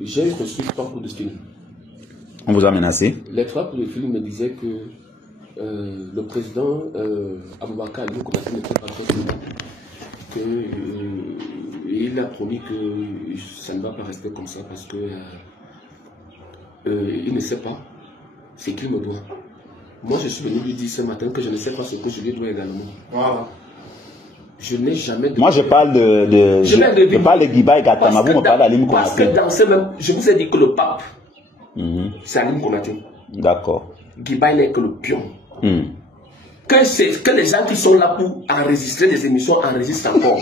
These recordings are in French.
J'ai reçu 3 coups de fil. On vous a menacé? Les 3 coups de fil me disaient que le président Aboubakar Ali Konaté n'était pas très sûr. Il a promis que ça ne va pas rester comme ça parce que il ne sait pas ce qu'il me doit. Moi, je suis venu lui dire ce matin que je ne sais pas ce que je lui dois également. Voilà. Je n'ai jamais... Moi, je parle je parle de Guiba et Gattama. Vous me parlez d'Alim Konaté. Parce que dans ce même... Je vous ai dit que le pape, c'est Alim Konaté. D'accord. Guiba n'est que le pion. Que les gens qui sont là pour enregistrer des émissions enregistrent encore.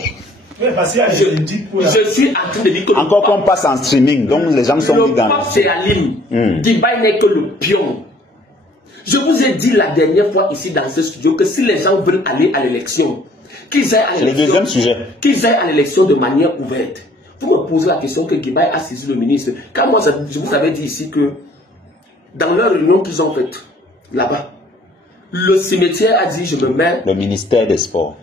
Je suis en train de dire que encore qu'on passe en streaming, donc les gens sont le pape c'est Alim. Guiba n'est que le pion. Je vous ai dit la dernière fois ici dans ce studio que si les gens veulent aller à l'élection, qu'ils aillent à l'élection. Le deuxième sujet. Qu'ils aillent à l'élection de manière ouverte. Vous me posez la question que Guiba a saisi le ministre. Quand moi je vous avais dit ici que dans leur réunion qu'ils ont faite là-bas, le cimetière a dit je me mets. Le ministère des Sports.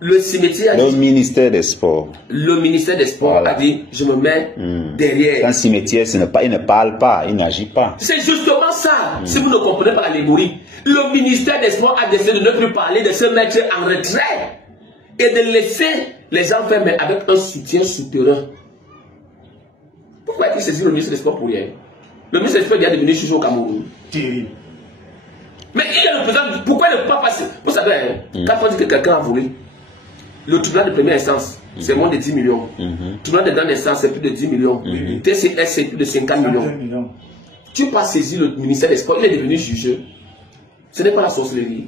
Le cimetière a dit. Le ministère des Sports. Le ministère des Sports a dit je me mets derrière. Un cimetière, il ne parle pas, il n'agit pas. C'est justement ça. Si vous ne comprenez pas l'allégorie, le ministère des Sports a décidé de ne plus parler, de se mettre en retrait et de laisser les gens faire, mais avec un soutien supérieur. Pourquoi est-il saisi le ministre des Sports pour rien? Le ministre des Sports est devenu juge au Cameroun. Mais il y a le président. Pourquoi ne pas passer? Vous savez, quand on dit que quelqu'un a volé, le tribunal de première instance, c'est moins de 10 millions. Le tribunal de grande instance, c'est plus de 10 millions. TCS, c'est plus de 50 millions. Tu n'as pas saisi le ministère des Sports, il est devenu juge. Ce n'est pas la sorcellerie.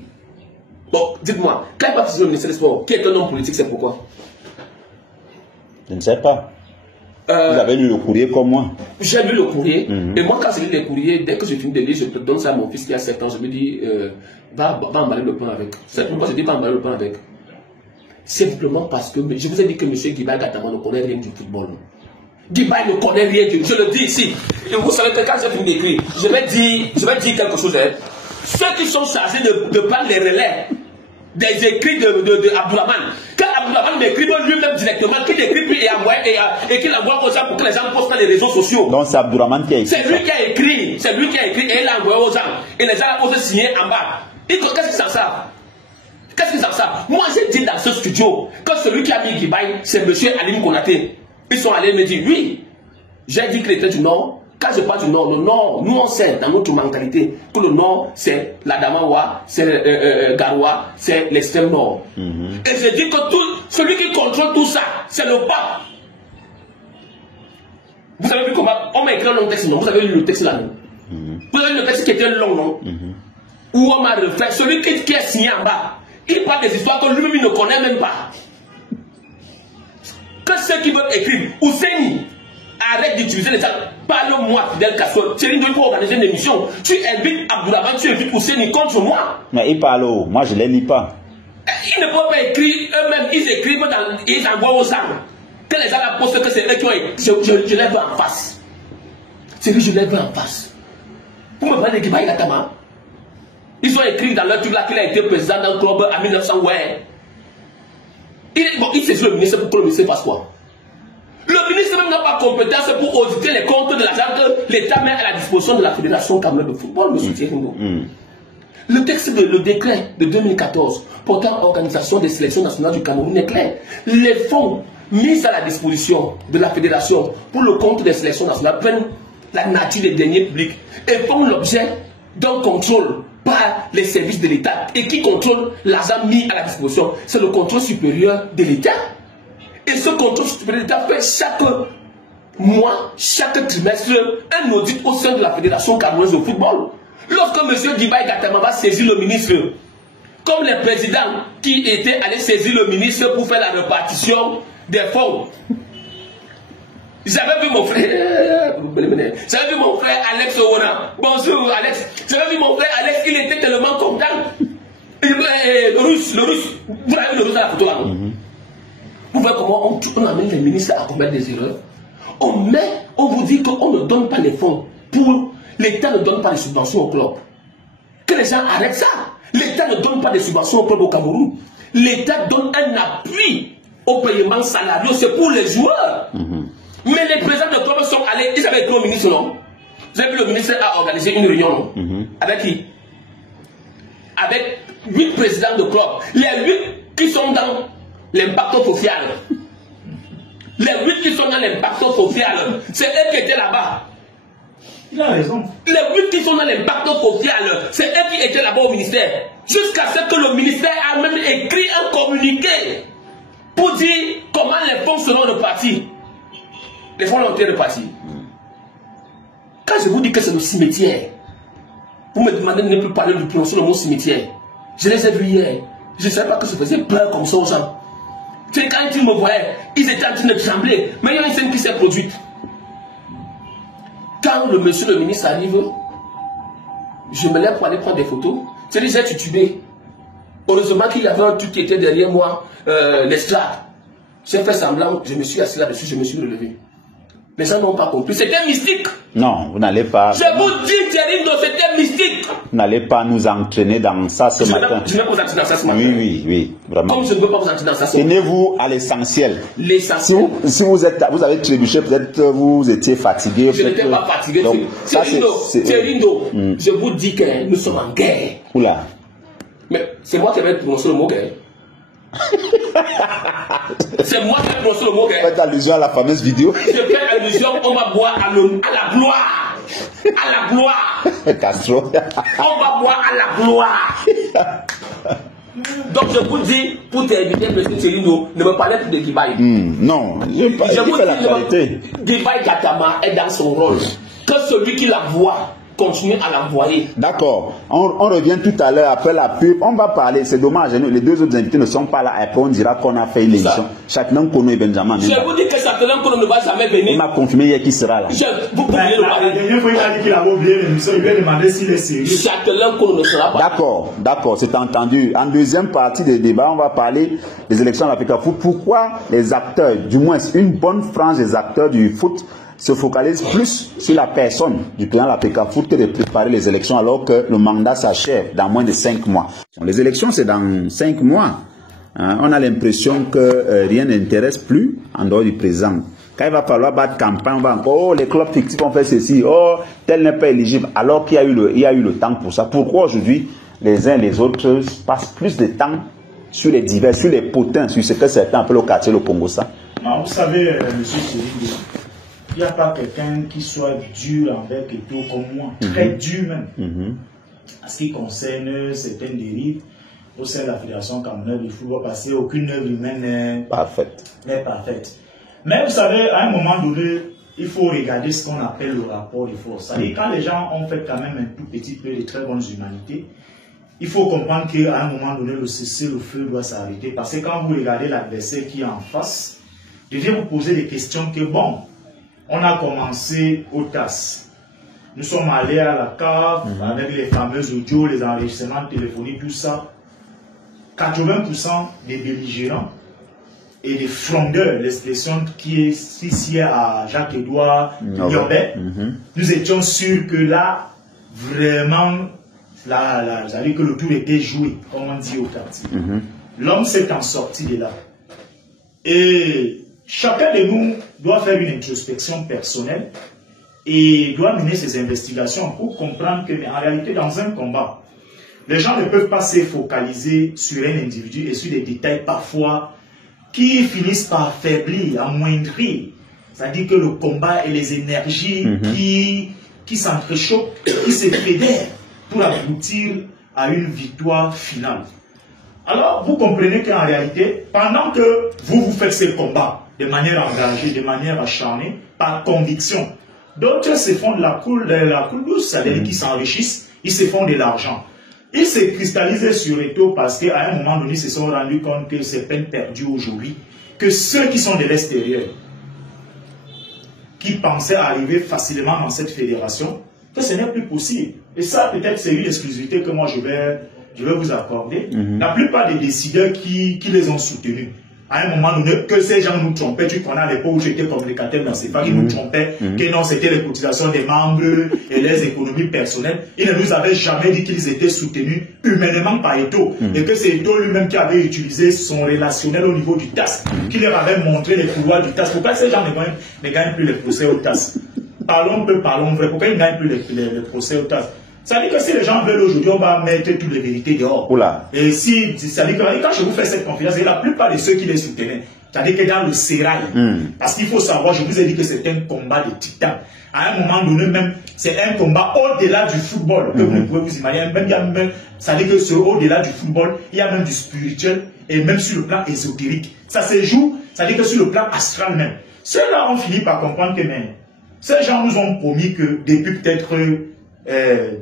Bon, dites-moi, quand il n'a pas saisi le ministère des Sports, qui est un homme politique, c'est pourquoi? Je ne sais pas. Vous avez lu le courrier comme moi? J'ai lu le courrier. Et moi, quand je lis les courriers, dès que je finis de lire, je te donne ça à mon fils qui a 7 ans. Je me dis, va emballer le pain avec. C'est pourquoi je dis, va emballer le pain avec. Simplement parce que je vous ai dit que M. Guiba Gattama ne connaît rien du football. Guiba ne connaît rien du... Je le dis ici. Et vous savez que quand j'ai fini d'écrire, je vais dire quelque chose. Hein. Ceux qui sont chargés de prendre les relais des écrits de Abdourahmane, quand Abdourahmane m'écrit lui-même directement, qu'il écrit puis et qu'il envoie aux gens pour que les gens postent dans les réseaux sociaux. Donc c'est Abdourahmane qui a écrit. C'est lui qui a écrit. C'est lui qui a écrit et il a envoyé aux gens. Et les gens ont signé en bas. Qu'est-ce qu'ils s'en savent? Qu'est-ce qu'ils en savent? Moi j'ai dit dans ce studio que celui qui a mis Guibaï, c'est M. Alim Konaté. Ils sont allés me dire oui. J'ai dit qu'il était du Nord. Quand je parle du Nord, le Nord, nous on sait dans notre mentalité que le Nord c'est l'Adamawa, c'est Garoua, c'est l'extrême Nord. Et je dis que celui qui contrôle tout ça, c'est le pape. Vous avez vu comment on m'a écrit un long texte, non? Vous avez lu le texte là, non? Vous avez lu le texte qui était long, non? Où on m'a refait, celui qui est signé en bas, il parle des histoires que lui-même ne connaît même pas. Que ceux qui veulent écrire, Ousseini, arrête d'utiliser les gens. Parle-moi Fidel Castro. Chérie, il faut organiser une émission. Tu invites Abdourahmane, tu invites Ousseini contre moi. Mais il parle où? Moi je ne les lis pas. Ils ne peuvent pas écrire eux-mêmes. Ils écrivent, ils envoient aux gens. Que les gens la postent que c'est eux qui ont écrit. Je les veux en face. C'est lui, je les veux en face. Vous me parlez de Guiba Gattama. Ils ont écrit dans leur truc là qu'il a été président d'un club en 1900. Ouais. Il saisit le ministre pour que le ministre fasse quoi? Le ministre même n'a pas compétence pour auditer les comptes de l'argent que l'État met à la disposition de la Fédération camerounaise de football, M. Thierry. Le texte le décret de 2014 portant organisation des sélections nationales du Cameroun est clair. Les fonds mis à la disposition de la Fédération pour le compte des sélections nationales prennent la nature des deniers publics et font l'objet d'un contrôle par les services de l'État. Et qui contrôle l'argent mis à la disposition? C'est le contrôle supérieur de l'État. Et ce contrôle supérieur de l'État fait chaque mois, chaque trimestre, un audit au sein de la Fédération camerounaise de football. Lorsque M. Guiba Gattama va saisir le ministre, comme les présidents qui étaient allés saisir le ministre pour faire la répartition des fonds. J'avais vu mon frère, Alex Owona. Bonjour Alex. J'avais vu mon frère Alex, il était tellement content. Le russe, vous avez vu le russe à la photo là. Vous voyez comment on amène les ministres à commettre des erreurs. On vous dit qu'on ne donne pas les fonds. L'État ne donne pas les subventions au club. Que les gens arrêtent ça. L'État ne donne pas de subventions au club au Cameroun. L'État donne un appui au paiement salarial. C'est pour les joueurs. Mais les présidents j'avais été au ministre, non? Vous avez vu, le ministre a organisé une réunion, non? Avec qui? Avec 8 présidents de club. Les 8 qui sont dans l'impact social. Les 8 qui sont dans l'impact social, c'est eux qui étaient là-bas. Il a raison. Les 8 qui sont dans l'impact social, c'est eux qui étaient là-bas au ministère. Jusqu'à ce que le ministère a même écrit un communiqué pour dire comment les fonds seront repartis. Les fonds ont été repartis. Quand je vous dis que c'est le cimetière, vous me demandez de ne plus parler de prononcer le mot cimetière. Je les ai vus hier. Je ne savais pas que ça faisait peur comme ça aux gens. C'est quand ils me voyaient, ils étaient en train de trembler. Mais il y a une scène qui s'est produite. Quand le monsieur le ministre arrive, je me lève pour aller prendre des photos. C'est déjà titubé. Heureusement qu'il y avait un truc qui était derrière moi, l'esclave. J'ai fait semblant, je me suis assis là-dessus, je me suis relevé. Les gens n'ont pas compris. C'était mystique. Non, vous n'allez pas. Je vous dis, Thierry, c'était mystique. Vous n'allez pas nous entraîner dans ça ce matin. Je ne vais pas vous entraîner dans ça ce matin. Oui, vraiment. Comme je ne veux pas vous entraîner dans ça ce matin. Tenez-vous à l'essentiel. L'essentiel. Si vous avez trébuché, peut-être vous étiez fatigué. Je n'étais pas fatigué. Thierry, je vous dis que nous sommes en guerre. Oula. Mais c'est moi qui avais prononcé le mot guerre. C'est moi qui ai prononcé le mot guerre. Faites allusion à la fameuse vidéo. Je fais allusion, on va boire à la gloire. À la gloire. Castro. On va boire à la gloire. Donc je vous dis, pour terminer, M. Tcherino, ne me parlez plus de Gibaï. Non, je vous dis la qualité. Gibaï Gatama est dans son rôle. Que celui qui la voit continue à l'envoyer. D'accord. On revient tout à l'heure après la pub. On va parler. C'est dommage. Les deux autres invités ne sont pas là. Après, on dira qu'on a fait une émission. Châtelain Kono et Benjamin. Je vous dis que Châtelain Kono ne va jamais venir. Il m'a confirmé hier qu'il sera là. Vous pouvez le parler. La dernière fois, il a dit qu'il avait oublié l'émission. Il lui a demandé s'il est sérieux. Châtelain Kono ne sera pas là. D'accord. C'est entendu. En deuxième partie des débats, on va parler des élections à l'Afrique Foot. Pourquoi les acteurs, du moins une bonne frange des acteurs du foot, se focalise plus sur la personne du président de l'Afrique Foot que de préparer les élections alors que le mandat s'achève dans moins de 5 mois. Les élections, c'est dans 5 mois. On a l'impression que rien n'intéresse plus en dehors du président. Quand il va falloir battre campagne, on va encore, oh, les clubs fictifs ont fait ceci, oh, tel n'est pas éligible, alors qu'il y a eu le temps pour ça. Pourquoi aujourd'hui, les uns et les autres passent plus de temps sur les divers, sur les potins, sur ce que certains appellent au quartier le Congo, ça? Non, vous savez, M. Chérif, il n'y a pas quelqu'un qui soit dur envers Keto comme moi, très dur même. En ce qui concerne certaines dérives au sein de la Fédération camerounaise du football, parce qu'aucune œuvre humaine n'est parfaite. Mais vous savez, à un moment donné, il faut regarder ce qu'on appelle le rapport de force. C'est-à-dire quand les gens ont fait quand même un tout petit peu de très bonnes humanités, il faut comprendre qu'à un moment donné, le cessez-le-feu doit s'arrêter. Parce que quand vous regardez l'adversaire qui est en face, je viens vous poser des questions que, bon, on a commencé au TAS. Nous sommes allés à la CAF avec les fameux audios, les enregistrements téléphoniques, tout ça. 80% des belligérants et des frondeurs, l'expression qui est ici à Jacques-Édouard Niobé, nous étions sûrs que là, vraiment, j'allais que le tour était joué, comme on dit au quartier. L'homme s'est en sorti de là. Et chacun de nous doit faire une introspection personnelle et doit mener ses investigations pour comprendre que, mais en réalité, dans un combat, les gens ne peuvent pas se focaliser sur un individu et sur des détails parfois qui finissent par faiblir, amoindrir. C'est-à-dire que le combat et les énergies qui s'entrechoquent, qui se fédèrent pour aboutir à une victoire finale. Alors, vous comprenez qu'en réalité, pendant que vous faites ce combat de manière engagée, de manière acharnée, par conviction, d'autres se font de la coule douce, c'est-à-dire qu'ils s'enrichissent, ils se font de l'argent. Ils se cristallisent sur Eto parce qu'à un moment donné, ils se sont rendus compte que c'est peine perdue aujourd'hui, que ceux qui sont de l'extérieur, qui pensaient arriver facilement dans cette fédération, que ce n'est plus possible. Et ça, peut-être, c'est une exclusivité que moi, je vais vous accorder. La plupart des décideurs qui les ont soutenus, à un moment donné, que ces gens nous trompaient, tu connais à l'époque où j'étais communicateur dans ces familles, ils nous trompaient, que non, c'était les cotisations des membres et les économies personnelles. Ils ne nous avaient jamais dit qu'ils étaient soutenus humainement par Eto. Et que c'est Eto lui-même qui avait utilisé son relationnel au niveau du TAS, qui leur avait montré les couloirs du TAS. Pourquoi ces gens ne gagnent plus les procès au TAS? parlons peu, parlons vrai, pour qu'ils gagnent plus les procès au tas. Ça veut dire que si les gens veulent aujourd'hui, on va mettre toutes les vérités dehors. Oula. Et si, ça veut dire que quand je vous fais cette confidence, et la plupart de ceux qui les soutenaient, c'est-à-dire que dans le sérail, parce qu'il faut savoir, je vous ai dit que c'est un combat de titans. À un moment donné même, c'est un combat au-delà du football, que vous ne pouvez vous imaginer. Même, ça veut dire que au-delà du football, il y a même du spirituel, et même sur le plan ésotérique. Ça se joue, ça veut dire que sur le plan astral même. Ceux-là ont fini par comprendre que même, ces gens nous ont promis que depuis peut-être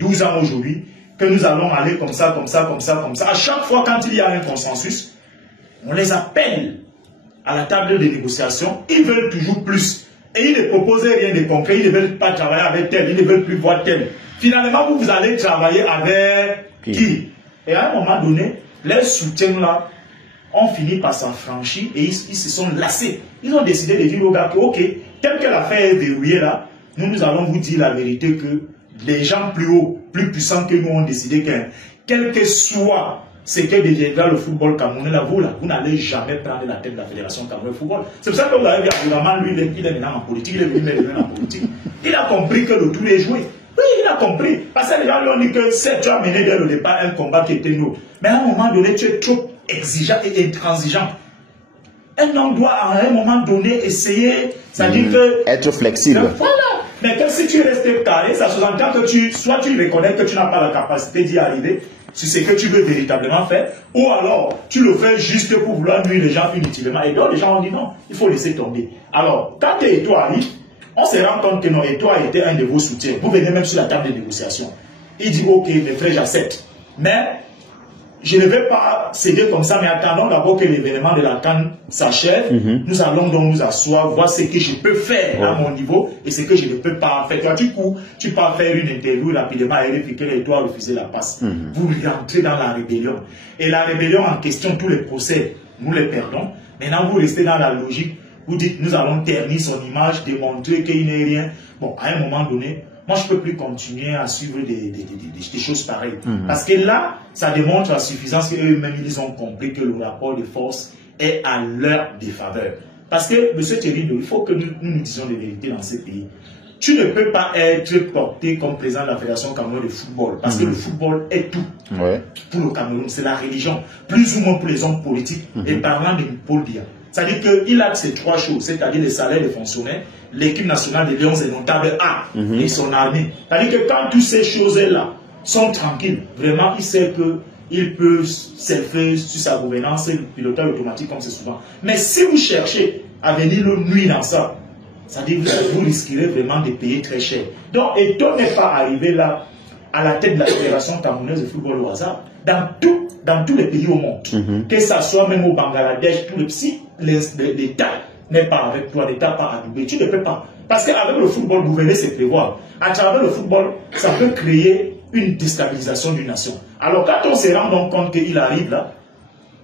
12 ans aujourd'hui, que nous allons aller comme ça, comme ça, comme ça, comme ça. À chaque fois, quand il y a un consensus, on les appelle à la table de négociation. Ils veulent toujours plus. Et ils ne proposent rien de concret. Ils ne veulent pas travailler avec tel. Ils ne veulent plus voir tel. Finalement, vous allez travailler avec qui? Et à un moment donné, les soutiens-là ont fini par s'affranchir et ils se sont lassés. Ils ont décidé de dire aux gars que, ok, tel que l'affaire est verrouillée là, nous allons vous dire la vérité que les gens plus hauts, plus puissants que nous ont décidé que, quel que soit ce que deviendra le football camerounais, là, vous n'allez jamais prendre la tête de la Fédération camerounaise de football. C'est pour ça que vous avez vu Abdourahmane, lui, il est maintenant en politique, il est venu en politique. Il a compris que le tour est joué. Oui, il a compris. Parce que les gens lui ont dit que tu as mené dès le départ un combat qui était nous. Mais à un moment donné, tu es trop exigeant et intransigeant. Un homme doit à un moment donné essayer, c'est-à-dire que... être flexible. Voilà. Mais que si tu restes carré, ça sous-entend que soit tu reconnais que tu n'as pas la capacité d'y arriver, sur ce que tu veux véritablement faire, ou alors tu le fais juste pour vouloir nuire les gens inutilement. Et donc les gens ont dit non, il faut laisser tomber. Alors, quand Eto'o arrive, on se rend compte que non, Eto'o a été un de vos soutiens. Vous venez même sur la table de négociation. Il dit ok, mes frères, j'accepte. Mais je ne vais pas céder comme ça, mais attendons d'abord que l'événement de la CAN s'achève. Nous allons donc nous asseoir, voir ce que je peux faire à mon niveau et ce que je ne peux pas faire. Du coup, tu peux faire une interview rapidement et répliquer et toi refuser la passe. Vous rentrez dans la rébellion. Et la rébellion en question, tous les procès, nous les perdons. Maintenant, vous restez dans la logique. Vous dites, nous allons ternir son image, démontrer qu'il n'est rien. Bon, à un moment donné, moi, je ne peux plus continuer à suivre des choses pareilles. Parce que là, ça démontre à suffisance qu'eux-mêmes, ils ont compris que le rapport de force est à leur défaveur. Parce que, M. Thierry, il faut que nous disions des vérités dans ces pays. Tu ne peux pas être porté comme président de la Fédération camerounaise de football. Parce que le football est tout pour le Cameroun. C'est la religion. Plus ou moins pour les hommes politiques. Et parlant de Paul Biya. C'est-à-dire qu'il a ces trois choses, c'est-à-dire les salaires des fonctionnaires, l'équipe nationale des Lions et notable A et son armée. C'est-à-dire que quand toutes ces choses-là sont tranquilles, vraiment, il sait qu'il peut s'effeuiller sur sa gouvernance et le pilotage automatique comme c'est souvent. Mais si vous cherchez à venir le nuire dans ça, c'est-à-dire que vous risquerez vraiment de payer très cher. Donc, Eto'o n'est pas arrivé là à la tête de la Fédération camerounaise de football au hasard. Dans tous les pays au monde, que ça soit même au Bangladesh, si l'État n'est pas avec toi, l'État pas adoubé, tu ne peux pas. Parce qu'avec le football, gouverner, c'est prévoir. À travers le football, ça peut créer une déstabilisation d'une nation. Alors quand on se rend donc compte qu'il arrive là,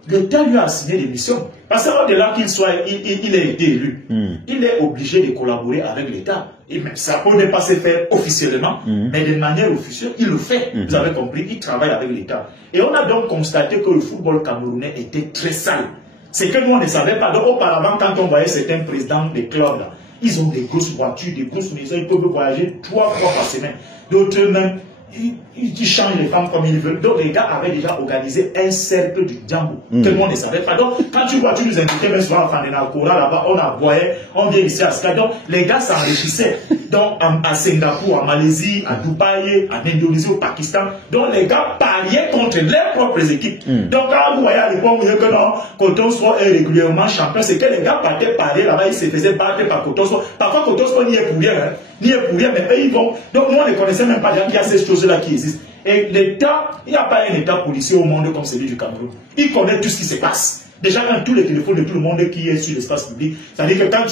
l'État lui a assigné des missions. Parce qu'au-delà qu'il soit, il a été élu, il est obligé de collaborer avec l'État. Et même ça peut ne pas se faire officiellement, mais de manière officieuse, il le fait. Vous avez compris, il travaille avec l'État. Et on a donc constaté que le football camerounais était très sale. C'est que nous, on ne savait pas. Donc auparavant, quand on voyait certains présidents des clubs, là, ils ont des grosses voitures, des grosses maisons, ils peuvent voyager 3 fois par semaine. D'autres même, ils changent les femmes comme ils veulent. Donc les gars avaient déjà organisé un cercle du Djambo que nous on ne savait pas. Donc quand tu vois, tu nous invitais même souvent à Fandenakora là-bas, on aboyait, on vient ici à Ska. Donc les gars s'enrichissaient. Donc à Singapour, à Malaisie, à Dubaï, en Indonésie, au Pakistan. Donc les gars pariaient contre leurs propres équipes. Donc quand vous voyez à l'époque que non, Coton Sport est régulièrement champion, c'est que les gars partaient parier là-bas, ils se faisaient battre par Coton Sport. Parfois Coton Sport n'y est pour rien, hein. N'y est pour rien, mais eux ils vont. Donc nous on ne connaissait même pas qu'il y a ces choses-là qui existent. Et l'État, il n'y a pas un État policier au monde comme celui du Cameroun. Il connaît tout ce qui se passe. Déjà, quand tous les téléphones de tout le monde qui est sur l'espace public, c'est-à-dire que quand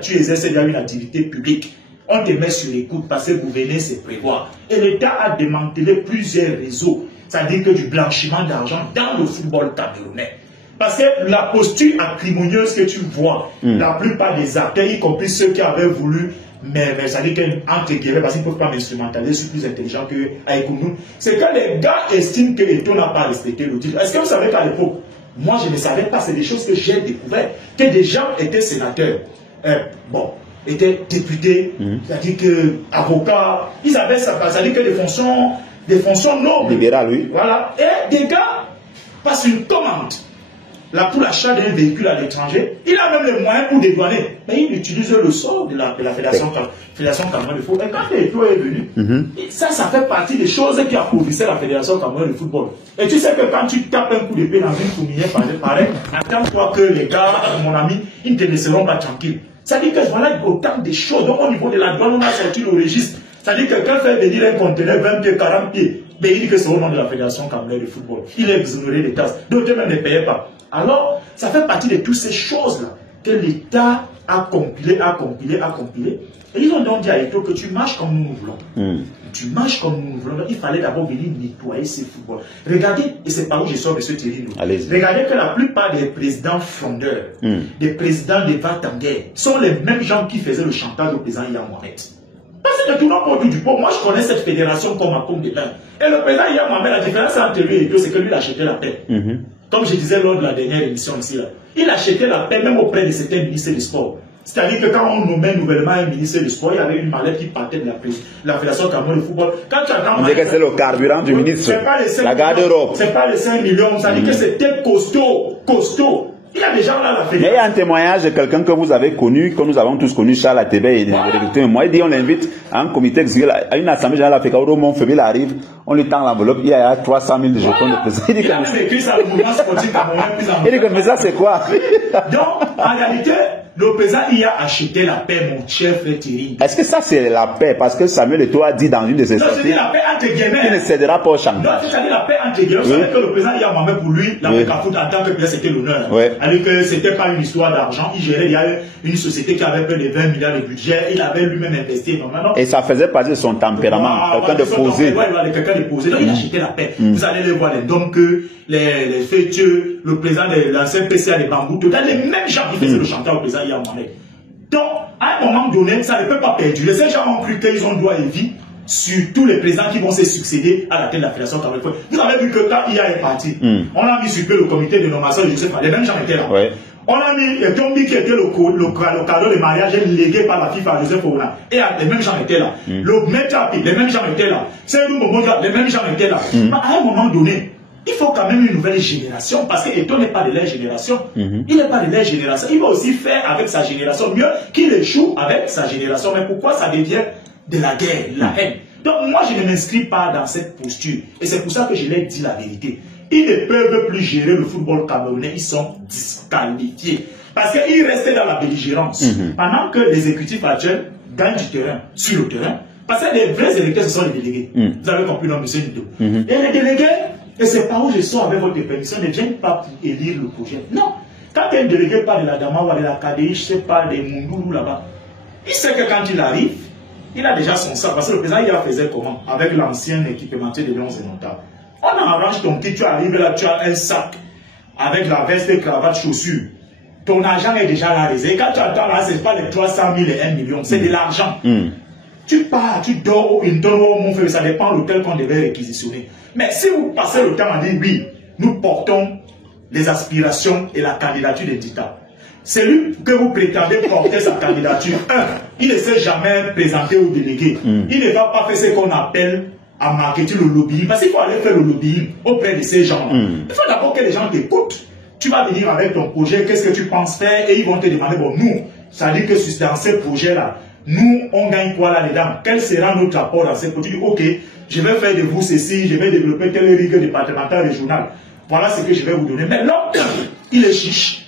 tu exerces déjà une activité publique, on te met sur l'écoute parce que gouverner, c'est prévoir. Et l'État a démantelé plusieurs réseaux, c'est-à-dire que du blanchiment d'argent dans le football camerounais. Parce que la posture acrimonieuse que tu vois, la plupart des acteurs, y compris ceux qui avaient voulu, mais ça dit qu'entre guillemets, parce qu'ils ne peuvent pas m'instrumentaliser, je suis plus intelligent que Aïkounou, c'est que les gars estiment que Eto'o n'a pas respecté le titre. Est-ce que vous savez qu'à l'époque, moi je ne savais pas, c'est des choses que j'ai découvert, que des gens étaient sénateurs. Bon, étaient députés, c'est-à-dire que avocats, ils avaient ça, c'est-à-dire que des fonctions nobles. Libérales, oui. Voilà. Et des gars passent une commande là, pour l'achat d'un véhicule à l'étranger. Il a même les moyens pour dédouaner. Mais il utilise le sort de la Fédération Cameroun de football. Et quand l'État est venu, ça fait partie des choses qui approvissaient la Fédération Cameroun de football. Et tu sais que quand tu tapes un coup d'épée dans une fourmilière, pareil, attends-toi que les gars, mon ami, ils ne te laisseront pas tranquille. Ça dit que voilà autant de choses. Donc au niveau de la douane, on a sorti le registre. Ça dit que quelqu'un fait venir un conteneur 20 pieds, 40 pieds. Mais il dit que c'est au nom de la Fédération Cameroun de football. Il est exonéré des taxes. D'autres même ne payaient pas. Alors, ça fait partie de toutes ces choses-là que l'État a compilé. Et ils ont donc dit à Eto'o que tu marches comme nous voulons. Tu marches comme nous voulons. Donc, il fallait d'abord venir nettoyer ces footballs. Regardez, et c'est par où je sors, M. Thierry. Regardez que la plupart des présidents fondeurs, des présidents des Vatangais, sont les mêmes gens qui faisaient le chantage au président Yaya Mohamed. Parce que tout le monde autour du pot, moi je connais cette fédération comme un pomme de pain. Et le président Yaya Mohamed, la différence entre lui et Eto'o, c'est que lui, il achetait la paix. Comme je disais lors de la dernière émission ici, là, il achetait la paix même auprès de certains ministres du sport. C'est-à-dire que quand on nommait nouvellement un ministre du sport, il y avait une mallette qui partait de la Fédération Cameroun de football. Quand tu as on dit que c'est le carburant du ministre, la garde-robe. C'est pas les 5 millions, ça dit que c'était costaud. Il y a des gens là, la fédération. Mais il y a un témoignage de quelqu'un que vous avez connu, que nous avons tous connu, Charles Atébé, et moi, il dit on l'invite à un comité exécutif, à une assemblée générale africaine, où mon février arrive, on lui tend l'enveloppe, il y a 300 000 jetons de président. Il dit a même écrit ça, le mouvement sportif camerounais. Il dit que mais ça c'est quoi? Donc, en réalité, le président il a acheté la paix, mon cher frère Thierry. Est-ce que ça c'est la paix? Parce que Samuel Eto'o a dit dans une de ses sorties, non, je dis la paix entre guillemets. Il ne cédera pas au chantage. Non, c'est-à-dire la paix entre guillemets. Vous savez que le président Yaya Mohamed, pour lui, la Fecafoot en tant que président, c'était l'honneur. Alors que c'était pas une histoire d'argent. Il gérait, il y avait une société qui avait près de 20 milliards de budget. Il avait lui-même investi énormément. Et ça faisait partie de son tempérament. Quelqu'un de posé. Quelqu'un de posé. Donc il achetait la paix. Vous allez les voir, les Domke, les Fétieux, le président de l'ancien PCA des Bambou, tout les mêmes gens qui faisaient le chantage au président Yaya Mohamed. Donc, à un moment donné, ça ne peut pas perdurer. Ces gens ont cru qu'ils ont droit et vie sur tous les présidents qui vont se succéder à la tête de la Fédération Camerounaise. Vous avez vu que quand IA est parti, on a mis sur le comité de nomination de Joseph, les mêmes gens étaient là. On a mis Tombi qui était le cadeau de mariage légué par la FIFA à Joseph Ouna. Et les mêmes gens étaient là. Le Metapi, les mêmes gens étaient là. Seydou Momoga, les mêmes gens étaient là. Mais à un moment donné, il faut quand même une nouvelle génération, parce que Eto'o n'est pas de leur génération. Il n'est pas de leur génération. Il va aussi faire avec sa génération mieux qu'il échoue avec sa génération. Mais pourquoi ça devient de la guerre, de la haine? Donc moi, je ne m'inscris pas dans cette posture. Et c'est pour ça que je leur dis la vérité. Ils ne peuvent plus gérer le football camerounais. Ils sont disqualifiés. Parce qu'ils restaient dans la belligérance. Pendant que l'exécutif actuel gagne du terrain, sur le terrain. Parce que les vrais électeurs, ce sont les délégués. Vous avez compris, non, monsieur Nido. Et les délégués, et c'est pas où je sors avec votre permission, ne viennent pas pour élire le projet. Non. Quand un délégué parle de la Damawa, de la KDI, je sais pas, des Mundoulou là-bas, il sait que quand il arrive, il a déjà son sac. Parce que le président, il a fait comment? Avec l'ancien équipementier de Léon Zénota. On arrange ton petit, tu arrives là, tu as un sac avec la veste, cravate, chaussures. Ton argent est déjà là réservé. Quand tu attends là, ce n'est pas les 300 000 et 1 million, c'est de l'argent. Tu pars, tu dors au Hinton ou au Montfeu, ça dépend de l'hôtel qu'on devait réquisitionner. Mais si vous passez le temps à dire oui, nous portons les aspirations et la candidature des dictats. Celui que vous prétendez porter sa candidature, il ne s'est jamais présenté au délégué. Il ne va pas faire ce qu'on appelle à marketer le lobbying, parce qu'il faut aller faire le lobbying auprès de ces gens-là. Il faut d'abord que les gens t'écoutent. Tu vas venir avec ton projet, qu'est-ce que tu penses faire, et ils vont te demander, bon, nous, ça dit que dans ces projets-là, nous, on gagne quoi là-dedans? Quel sera notre apport dans ces projets? Ok, je vais faire de vous ceci, je vais développer telle rigueur départementale régionale. Voilà ce que je vais vous donner. Mais là, il est chiche.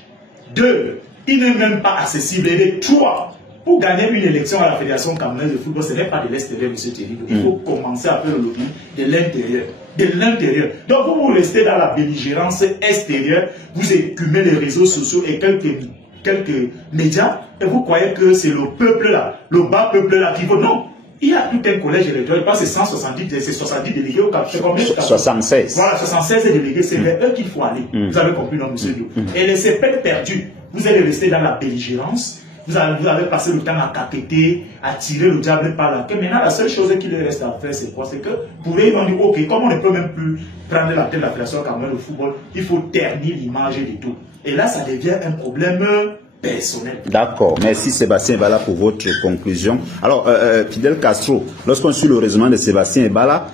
2, il n'est même pas accessible. Et 3, pour gagner une élection à la Fédération camerounaise de football, ce n'est pas de l'extérieur, M. Thierry. Il faut commencer à faire le lobby de l'intérieur. De l'intérieur. Donc, vous restez dans la belligérance extérieure, vous écumez les réseaux sociaux et quelques médias, et vous croyez que c'est le peuple là, le bas peuple là qui vaut. Non, il y a tout un collège électoral, il passe 170, c'est 70 délégués au cap. 76. Voilà, 76 délégués, c'est vers eux qu'il faut aller. Vous avez compris, non, monsieur Dio. Et laissez pas perdu. Vous allez rester dans la belligérance. Vous avez passé le temps à caqueter, à tirer le diable par là. Que maintenant, la seule chose qu'il reste à faire, c'est quoi? C'est que pour eux, ils vont dire, ok, comme on ne peut même plus prendre la tête de la Fédération camerounaise de football, il faut ternir l'image de tout. Et là, ça devient un problème personnel. D'accord, merci Sébastien Ebala pour votre conclusion. Alors, Fidel Castro, lorsqu'on suit le raisonnement de Sébastien Ebala,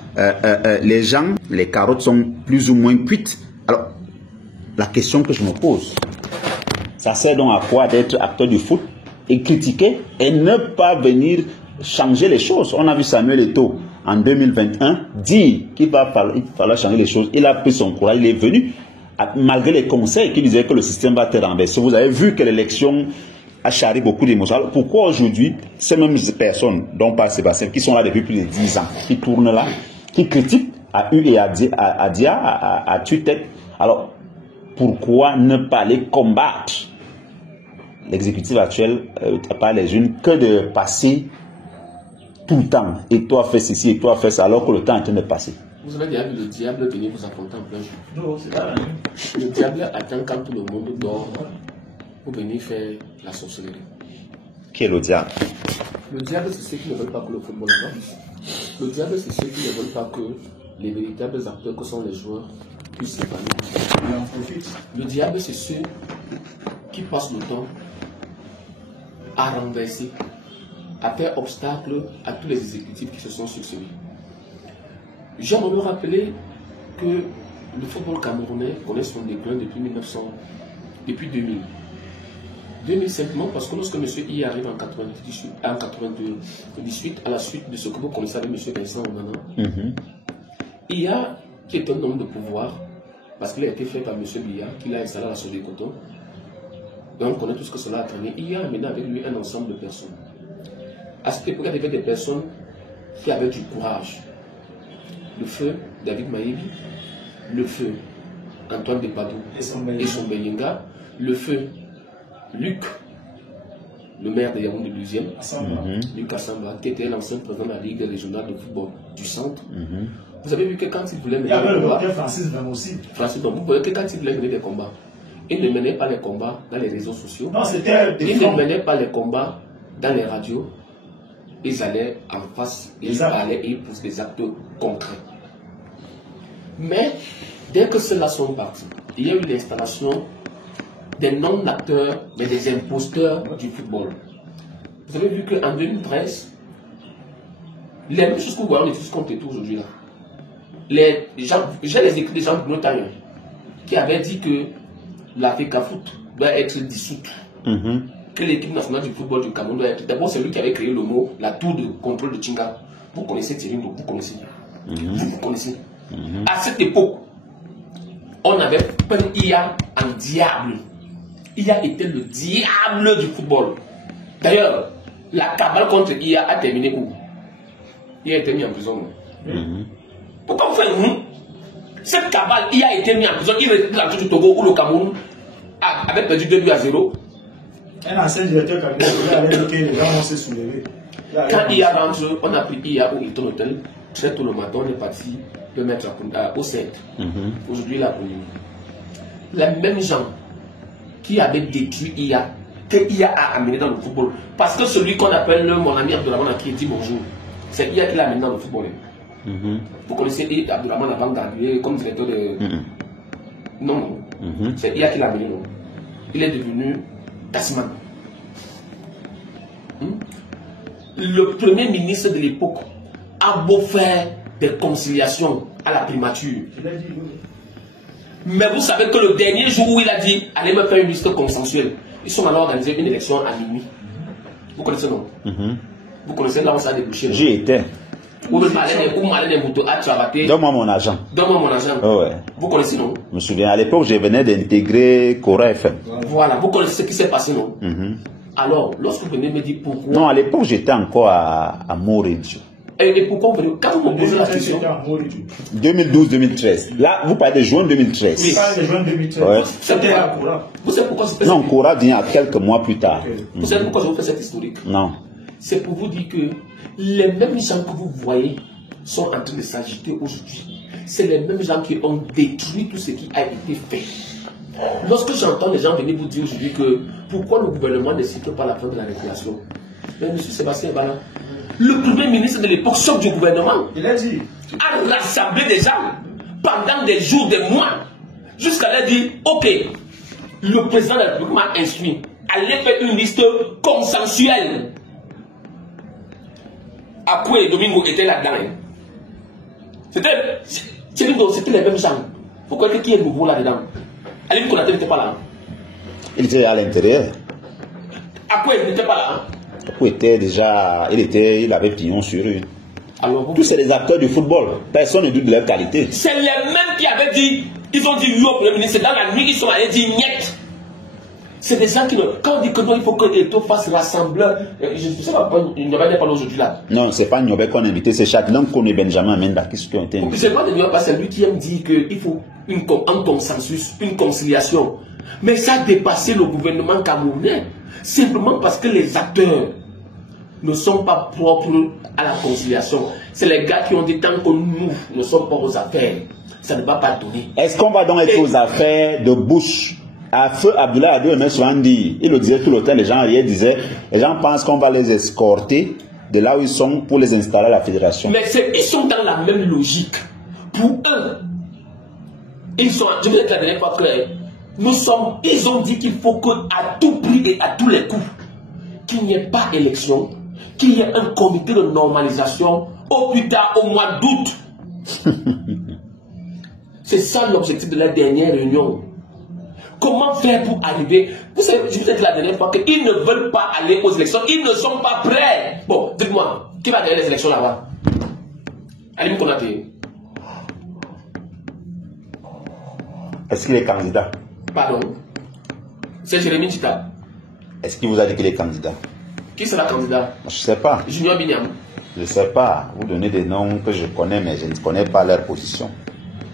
les gens, les carottes sont plus ou moins cuites. Alors, la question que je me pose, ça sert donc à quoi d'être acteur du foot et critiquer et ne pas venir changer les choses? On a vu Samuel Eto'o en 2021 dire qu'il va falloir changer les choses. Il a pris son courage, il est venu malgré les conseils qui disaient que le système va être renversé. Vous avez vu que l'élection a charrié beaucoup d'émotions. Alors pourquoi aujourd'hui, ces mêmes personnes dont parle Sébastien, qui sont là depuis plus de 10 ans, qui tournent là, qui critiquent à U et à Dia, à tue-tête, alors pourquoi ne pas les combattre? L'exécutif actuel, pas les unes, que de passer tout le temps. Et toi fais ceci, et toi fais ça, alors que le temps est en train de passer. Vous avez déjà vu le diable venir vous affronter en plein jour? Non, c'est pas Le diable attend quand tout le monde dort pour venir faire la sorcellerie. Qui est le diable? Le diable, c'est ceux qui ne veulent pas que le football avance. Le diable, c'est ceux qui ne veulent pas que les véritables acteurs que sont les joueurs puissent s'épanouir. Le diable, c'est ceux qui passent le temps à renverser, à faire obstacle à tous les exécutifs qui se sont succédés. J'aimerais me rappeler que le football camerounais connaît son déclin depuis 2000. 2000 simplement parce que lorsque M. I arrive en 98, à la suite de ce que vous connaissez avec M. Vincent Onana, IA, qui est un homme de pouvoir, parce qu'il a été fait par M. Biya, qui l'a installé à la Sodécoton, et on connaît tout ce que cela a traîné. IA a amené avec lui un ensemble de personnes. À cette époque, il y avait des personnes qui avaient du courage. Le feu David Maïbi, le feu Antoine Depadou et son Benyenga, le feu Luc, le maire de Yaoundé 12e, Luc Assamba, qui était l'ancien président de la Ligue régionale de football du centre. Vous avez vu que quand il voulait mener des combats, Francis Bamou, vous voyez que quand il voulait mener des combats, il ne menait pas les combats dans les réseaux sociaux, non, il ne menait pas les combats dans les radios. Ils allaient en face, ils parlaient et ils poussent des actes concrets. Mais dès que ceux-là sont partis, il y a eu l'installation des non-acteurs, mais des imposteurs du football. Vous avez vu qu'en 2013, les mêmes choses que vous voyez en études compte et tout aujourd'hui là. J'ai les écrits des gens de Bretagne qui avaient dit que la FECAFOOT doit être dissoute. Que l'équipe nationale du football du Cameroun doit être. D'abord, c'est lui qui avait créé le mot, la tour de contrôle de Chinga. Vous connaissez Thierry Ndo, vous connaissez. Vous connaissez. À cette époque, on avait peint IA en diable. IA était le diable du football. D'ailleurs, la cabale contre IA a terminé où? IA a été mis en prison. Pourquoi vous faites cette cabale, IA a été mis en prison. Il était dans le Togo où le Cameroun avait perdu 2-0. Un ancien directeur cabinet avait dit que les gens vont se soulever. Quand IA rentre, on a pris IA au Hilton Hotel. Très tôt le matin, on est parti le mettre au centre. Aujourd'hui, là, les mêmes gens qui avaient détruit IA, que IA a amené dans le football. Parce que celui qu'on appelle mon ami Abdourahmane qui dit bonjour, c'est IA qui l'a amené dans le football. Vous connaissez Abdourahmane avant d'arriver comme directeur de. Non, c'est IA qui l'a amené. Il est devenu Tasman. Le premier ministre de l'époque a beau faire des conciliations à la primature. Mais vous savez que le dernier jour où il a dit allez me faire une liste consensuelle, ils sont allés organiser une élection à minuit. Vous connaissez non? Vous connaissez là où ça a débouché? J'y étais. Donne-moi mon argent. Donne-moi mon argent. Oh ouais. Vous connaissez non? Je me souviens, à l'époque, je venais d'intégrer Cora FM. Voilà, vous connaissez ce qui s'est passé non? Alors, lorsque vous venez me dire pourquoi. Non, à l'époque, j'étais encore à Moridjo. Et pourquoi vous venez? Quand vous me posez la question. 2012-2013. Là, vous parlez de juin 2013. Oui, parlez de juin 2013. Ouais. C'était à Cora. Vous savez pourquoi je fais Non, Cora vient à quelques mois plus tard. Vous savez pourquoi je vous fais cette historique? Non. C'est pour vous dire que les mêmes gens que vous voyez sont en train de s'agiter aujourd'hui. C'est les mêmes gens qui ont détruit tout ce qui a été fait. Lorsque j'entends les gens venir vous dire aujourd'hui que pourquoi le gouvernement ne cite pas la fin de la récréation, mais M. Sébastien Ebala, le premier ministre de l'époque, chef du gouvernement, il a dit, a rassemblé des gens pendant des jours, des mois, jusqu'à leur dire ok, le président de la République m'a instruit allait faire une liste consensuelle. Après, Domingo était là-dedans. C'était les mêmes gens. Pourquoi qui est nouveau là-dedans? Alim Konaté n'était pas là. Il était à l'intérieur. Après, il n'était pas là. Il avait pignon sur eux. Alors, tous c'est des acteurs du football. Personne ne doute de leur qualité. C'est les mêmes qui avaient dit, ils ont dit yo, le ministre, dans la nuit, ils sont allés dire niet. C'est des gens qui, quand on dit que non, il faut que Eto fasse rassembleur, je ne sais pas, Nyobe n'est pas là aujourd'hui là. Non, c'est pas Nyobe qu'on a invité, c'est Châtelain qu'on est Benjamin Menda qui ont été invités. C'est pas de Nyobe, c'est lui qui aime dire qu'il faut un consensus, une conciliation. Mais ça a dépassé le gouvernement camerounais, simplement parce que les acteurs ne sont pas propres à la conciliation. C'est les gars qui ont dit tant que nous ne sommes pas aux affaires, ça ne va pas donner. Est-ce qu'on va donc être aux affaires de Bush? À feu Abdoulaye Ado aimait souvent dire, il le disait tout le temps, les gens rien disaient, les gens pensent qu'on va les escorter de là où ils sont pour les installer à la fédération. Mais ils sont dans la même logique. Pour eux, ils sont, je vous ai dit la dernière fois clair, ils ont dit qu'il faut qu'à tout prix et à tous les coups, qu'il n'y ait pas élection, qu'il y ait un comité de normalisation au plus tard au mois d'août. C'est ça l'objectif de la dernière réunion. Comment faire pour arriver? Vous savez, je vous ai dit la dernière fois qu'ils ne veulent pas aller aux élections, ils ne sont pas prêts. Bon, dites-moi, qui va gagner les élections là-bas? Alim Konaté. Est-ce qu'il est candidat? Pardon? C'est Jérémy Chita. Est-ce qu'il vous a dit qu'il est candidat? Qui sera candidat? Je ne sais pas. Junior Binyam. Je ne sais pas. Vous donnez des noms que je connais, mais je ne connais pas leur position.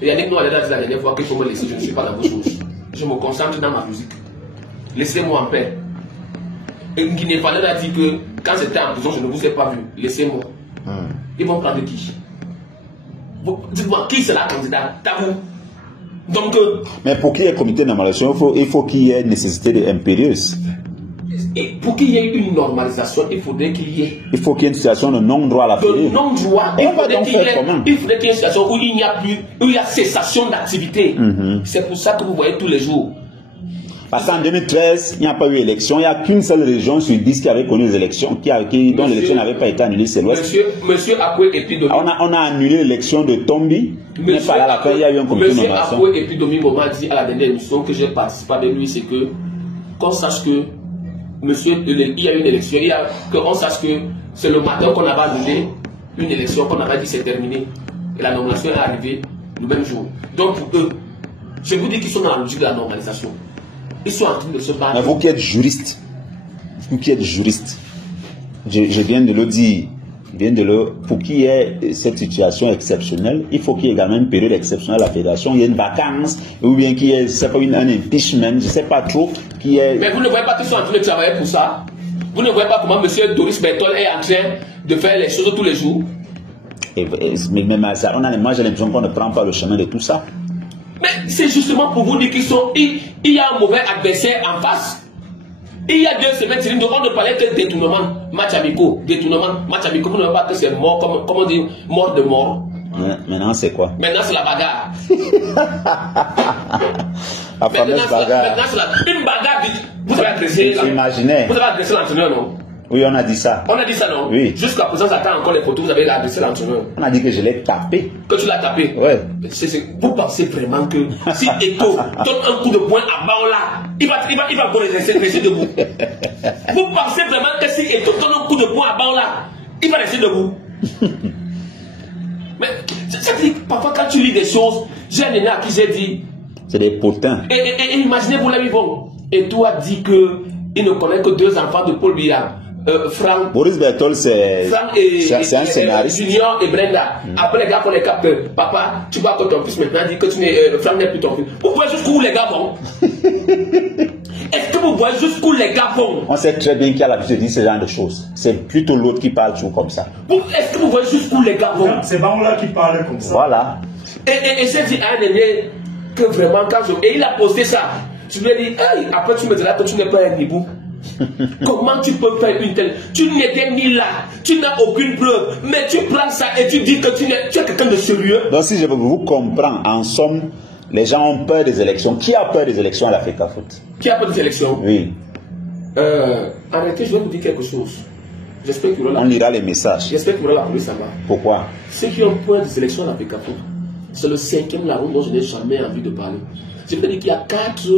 Et Yannick nous a dit la dernière fois qu'il faut me laisser, je ne suis pas dans vos choses. Je me concentre dans ma musique. Laissez-moi en paix. Et Guinée Fallait a dit que quand j'étais en prison, je ne vous ai pas vu. Laissez-moi. Ils vont prendre qui? Dites-moi, qui sera candidat? Tabou. Donc, mais pour qu'il y ait un comité de normalisation, il faut qu'il y ait une nécessité impérieuse. Et pour qu'il y ait une normalisation, il faudrait qu'il y ait... Il faut qu'il y ait une situation de non-droit à la fédération. De non-droit. Il faudrait qu'il y ait une situation où il n'y a plus, où il y a cessation d'activité. C'est pour ça que vous voyez tous les jours. Parce qu'en 2013, il n'y a pas eu élection. Il n'y a qu'une seule région sur 10 qui avait connu les élections, dont l'élection n'avait pas été annulée, c'est l'Ouest. Monsieur Akwe et puis Domingo. On a annulé l'élection de Tombi. Mais à la fin, il y a eu un comité de nomination. Monsieur Akwe et puis Domingo m'a dit à la dernière émission que j'ai participé avec lui, c'est que qu'on sache que monsieur, il y a eu une élection, qu'on sache que c'est le matin qu'on avait annulé une élection, qu'on avait dit c'est terminé. Et la nomination est arrivée le même jour. Donc pour eux, je vous dis qu'ils sont dans la logique de la normalisation. Ils sont en train de se battre. Mais vous qui êtes juriste, je viens de le dire, pour qu'il y ait cette situation exceptionnelle, il faut qu'il y ait également une période exceptionnelle à la fédération, il y ait une vacance, ou bien qu'il y ait un impeachment, je ne sais pas trop. Mais vous ne voyez pas qu'ils sont en train de travailler pour ça? Vous ne voyez pas comment M. Doris Bertol est en train de faire les choses tous les jours? Mais même à ça, moi j'ai l'impression qu'on ne prend pas le chemin de tout ça. Mais c'est justement pour vous dire il y a un mauvais adversaire en face. Il y a 2 semaines, on ne parlait que détournement, match amicaux. Détournement, match amicaux, vous ne voyez pas que c'est mort, comment dire, mort de mort. Maintenant c'est quoi? Maintenant c'est la bagarre. La fameuse bagarre. Maintenant c'est une bagarre. Vous avez agressé. Imaginez. Vous avez agressé l'entraîneur, non? Oui, on a dit ça. On a dit ça, non? Oui. Jusqu'à présent, j'attends encore les photos, vous avez agressé l'entraîneur. On a dit que je l'ai tapé. Que tu l'as tapé? Oui. Vous pensez vraiment que si Eto donne un coup de poing à Baola, il va rester debout? Vous pensez vraiment que si Eto donne un coup de poing à Baola, il va rester debout? Mais c'est parfois quand tu lis des choses, j'ai un aîné à qui j'ai dit. C'est des potins. Et imaginez-vous là, ils vont. Eto a dit qu'il ne connaît que 2 enfants de Paul Biya. Franck. Boris Bertol, c'est un scénariste. Junior et Brenda. Après les gars qu'on les capte, papa, tu vois que ton fils maintenant dit que Franck n'est plus ton fils. Vous voyez jusqu'où les gars vont? Est-ce que vous voyez jusqu'où les gars vont? On sait très bien qu'il y a l'habitude de dire ce genre de choses. C'est plutôt l'autre qui parle toujours comme ça. Est-ce que vous voyez jusqu'où les gars vont? C'est Baola qui parlait comme ça. Voilà. Et j'ai dit à un aîné que vraiment quand et il a posté ça. Je lui ai dit, hey, après tu me diras que tu n'es pas un hibou. Comment tu peux faire une telle... Tu n'étais ni là, tu n'as aucune preuve, mais tu prends ça et tu dis que tu es quelqu'un de sérieux. Donc si je vous comprends, en somme, les gens ont peur des élections. Qui a peur des élections à l'Africa Foot? Qui a peur des élections? Oui. En réalité, je vais vous dire quelque chose. J'espère qu'il y aura On lira les messages. J'espère qu'il y aura la police là-bas. Pourquoi? Ceux qui ont point des élections à la PKF, c'est le 5e larron dont je n'ai jamais envie de parler. Je peux dire qu'il y a 4,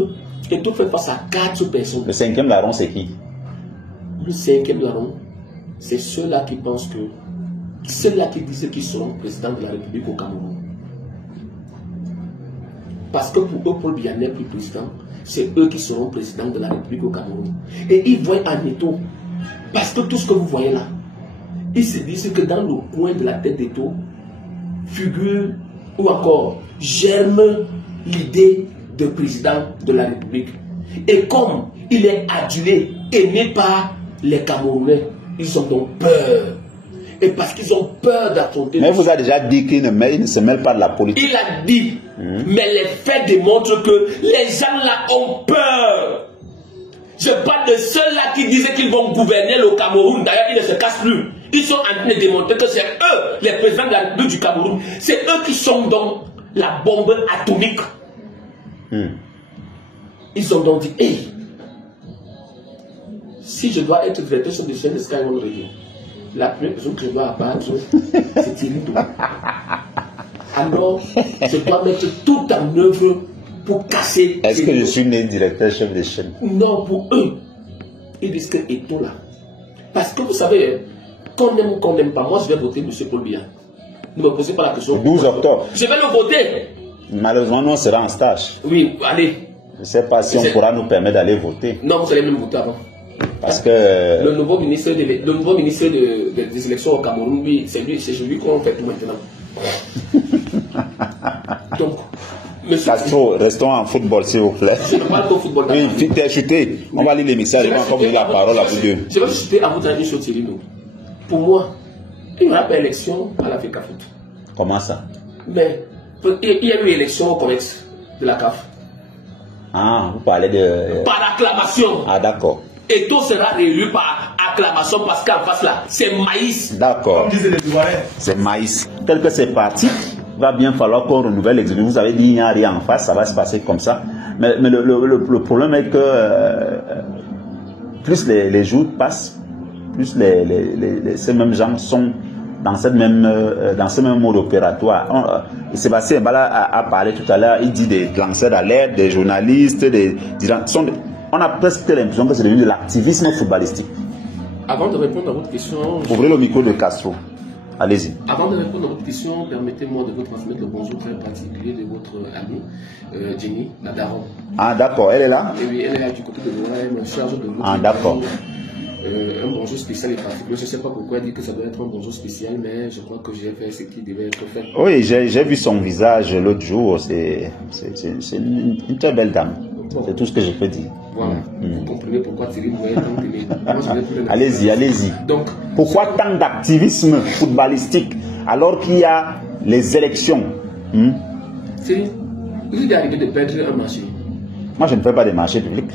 et tout fait face à 4 personnes. Le 5e larron, c'est qui? Le 5e larron, c'est ceux-là qui pensent que, ceux-là qui disent qu'ils seront présidents de la République au Cameroun. Parce que pour eux, Paul Biya n'est plus président, c'est eux qui seront présidents de la République au Cameroun. Et ils voient en Eto, parce que tout ce que vous voyez là, ils se disent que dans le coin de la tête d'Eto, figure ou encore germe l'idée de président de la République. Et comme il est adulé, aimé par les Camerounais, ils ont donc peur. Et parce qu'ils ont peur d'affronter... Mais vous avez déjà dit qu'il ne se mêle pas de la politique. Il a dit, mais les faits démontrent que les gens là ont peur. Je parle de ceux-là qui disaient qu'ils vont gouverner le Cameroun. D'ailleurs, ils ne se cassent plus. Ils sont en train de démontrer que c'est eux, les présidents de la République du Cameroun. C'est eux qui sont donc la bombe atomique. Ils ont donc dit, hey, si je dois être directeur sur des chaînes de Sky One Radio, la première personne que je dois abattre, c'est Thierry Dou. Alors, je dois mettre tout en œuvre pour casser. Est-ce que je suis né directeur chef de chaîne? Non, pour eux. Ils disent que Eto là. Parce que vous savez, qu'on aime ou qu'on n'aime pas, moi je vais voter M. Paul Biya. Ne me posez pas la question. 12 octobre. Je vais le voter. Malheureusement, nous on sera en stage. Oui, allez. Je ne sais pas si on pourra nous permettre d'aller voter. Non, vous allez même voter avant. Parce que... Le nouveau ministre des élections au Cameroun, lui, c'est lui qu'on fait tout maintenant. Donc, monsieur... Castro, restons en football s'il vous plaît. Je ne parle pas au football. Oui, vite chuté. On va lire les messages et on va donner la parole à vous deux. Je vais chuter à vous dire une chose, Thierry. Pour moi, il n'y aura pas élection à la FECAFOOT. Comment ça? Mais il y a eu élection au COMEX de la CAF. Ah, vous parlez de... Par acclamation. Ah, d'accord. Et tout sera réélu par acclamation parce qu'en face là, c'est maïs. D'accord. Comme disaient les Ivoiriens. C'est maïs. Tel que c'est parti, il va bien falloir qu'on renouvelle l'exécutif. Vous avez dit il n'y a rien en face, ça va se passer comme ça. Mais le problème est que plus les jours passent, plus ces mêmes gens sont dans ce même mode opératoire. Sébastien Bala a parlé tout à l'heure, il dit des lanceurs d'alerte, des journalistes, on a presque l'impression que c'est devenu de l'activisme footballistique. Avant de répondre à votre question... Ouvrez le micro de Castro. Allez-y. Avant de répondre à votre question, permettez-moi de vous transmettre le bonjour très particulier de votre amie, Jenny, la daronne. Ah d'accord, elle est là? Oui, elle est là du côté de moi, elle me charge de vous. Ah d'accord. Un bonjour spécial et particulier. Je ne sais pas pourquoi elle dit que ça doit être un bonjour spécial, mais je crois que j'ai fait ce qui devait être fait. Oui, j'ai vu son visage l'autre jour. C'est une très belle dame. Bon. C'est tout ce que je peux dire. Voilà. Vous comprenez pourquoi Thierry Mouet est tant aimé. Allez-y, allez-y. Donc, pourquoi tant d'activisme footballistique alors qu'il y a les élections? C'est vous êtes arrivé de perdre un marché. Moi, je ne fais pas des marchés publics.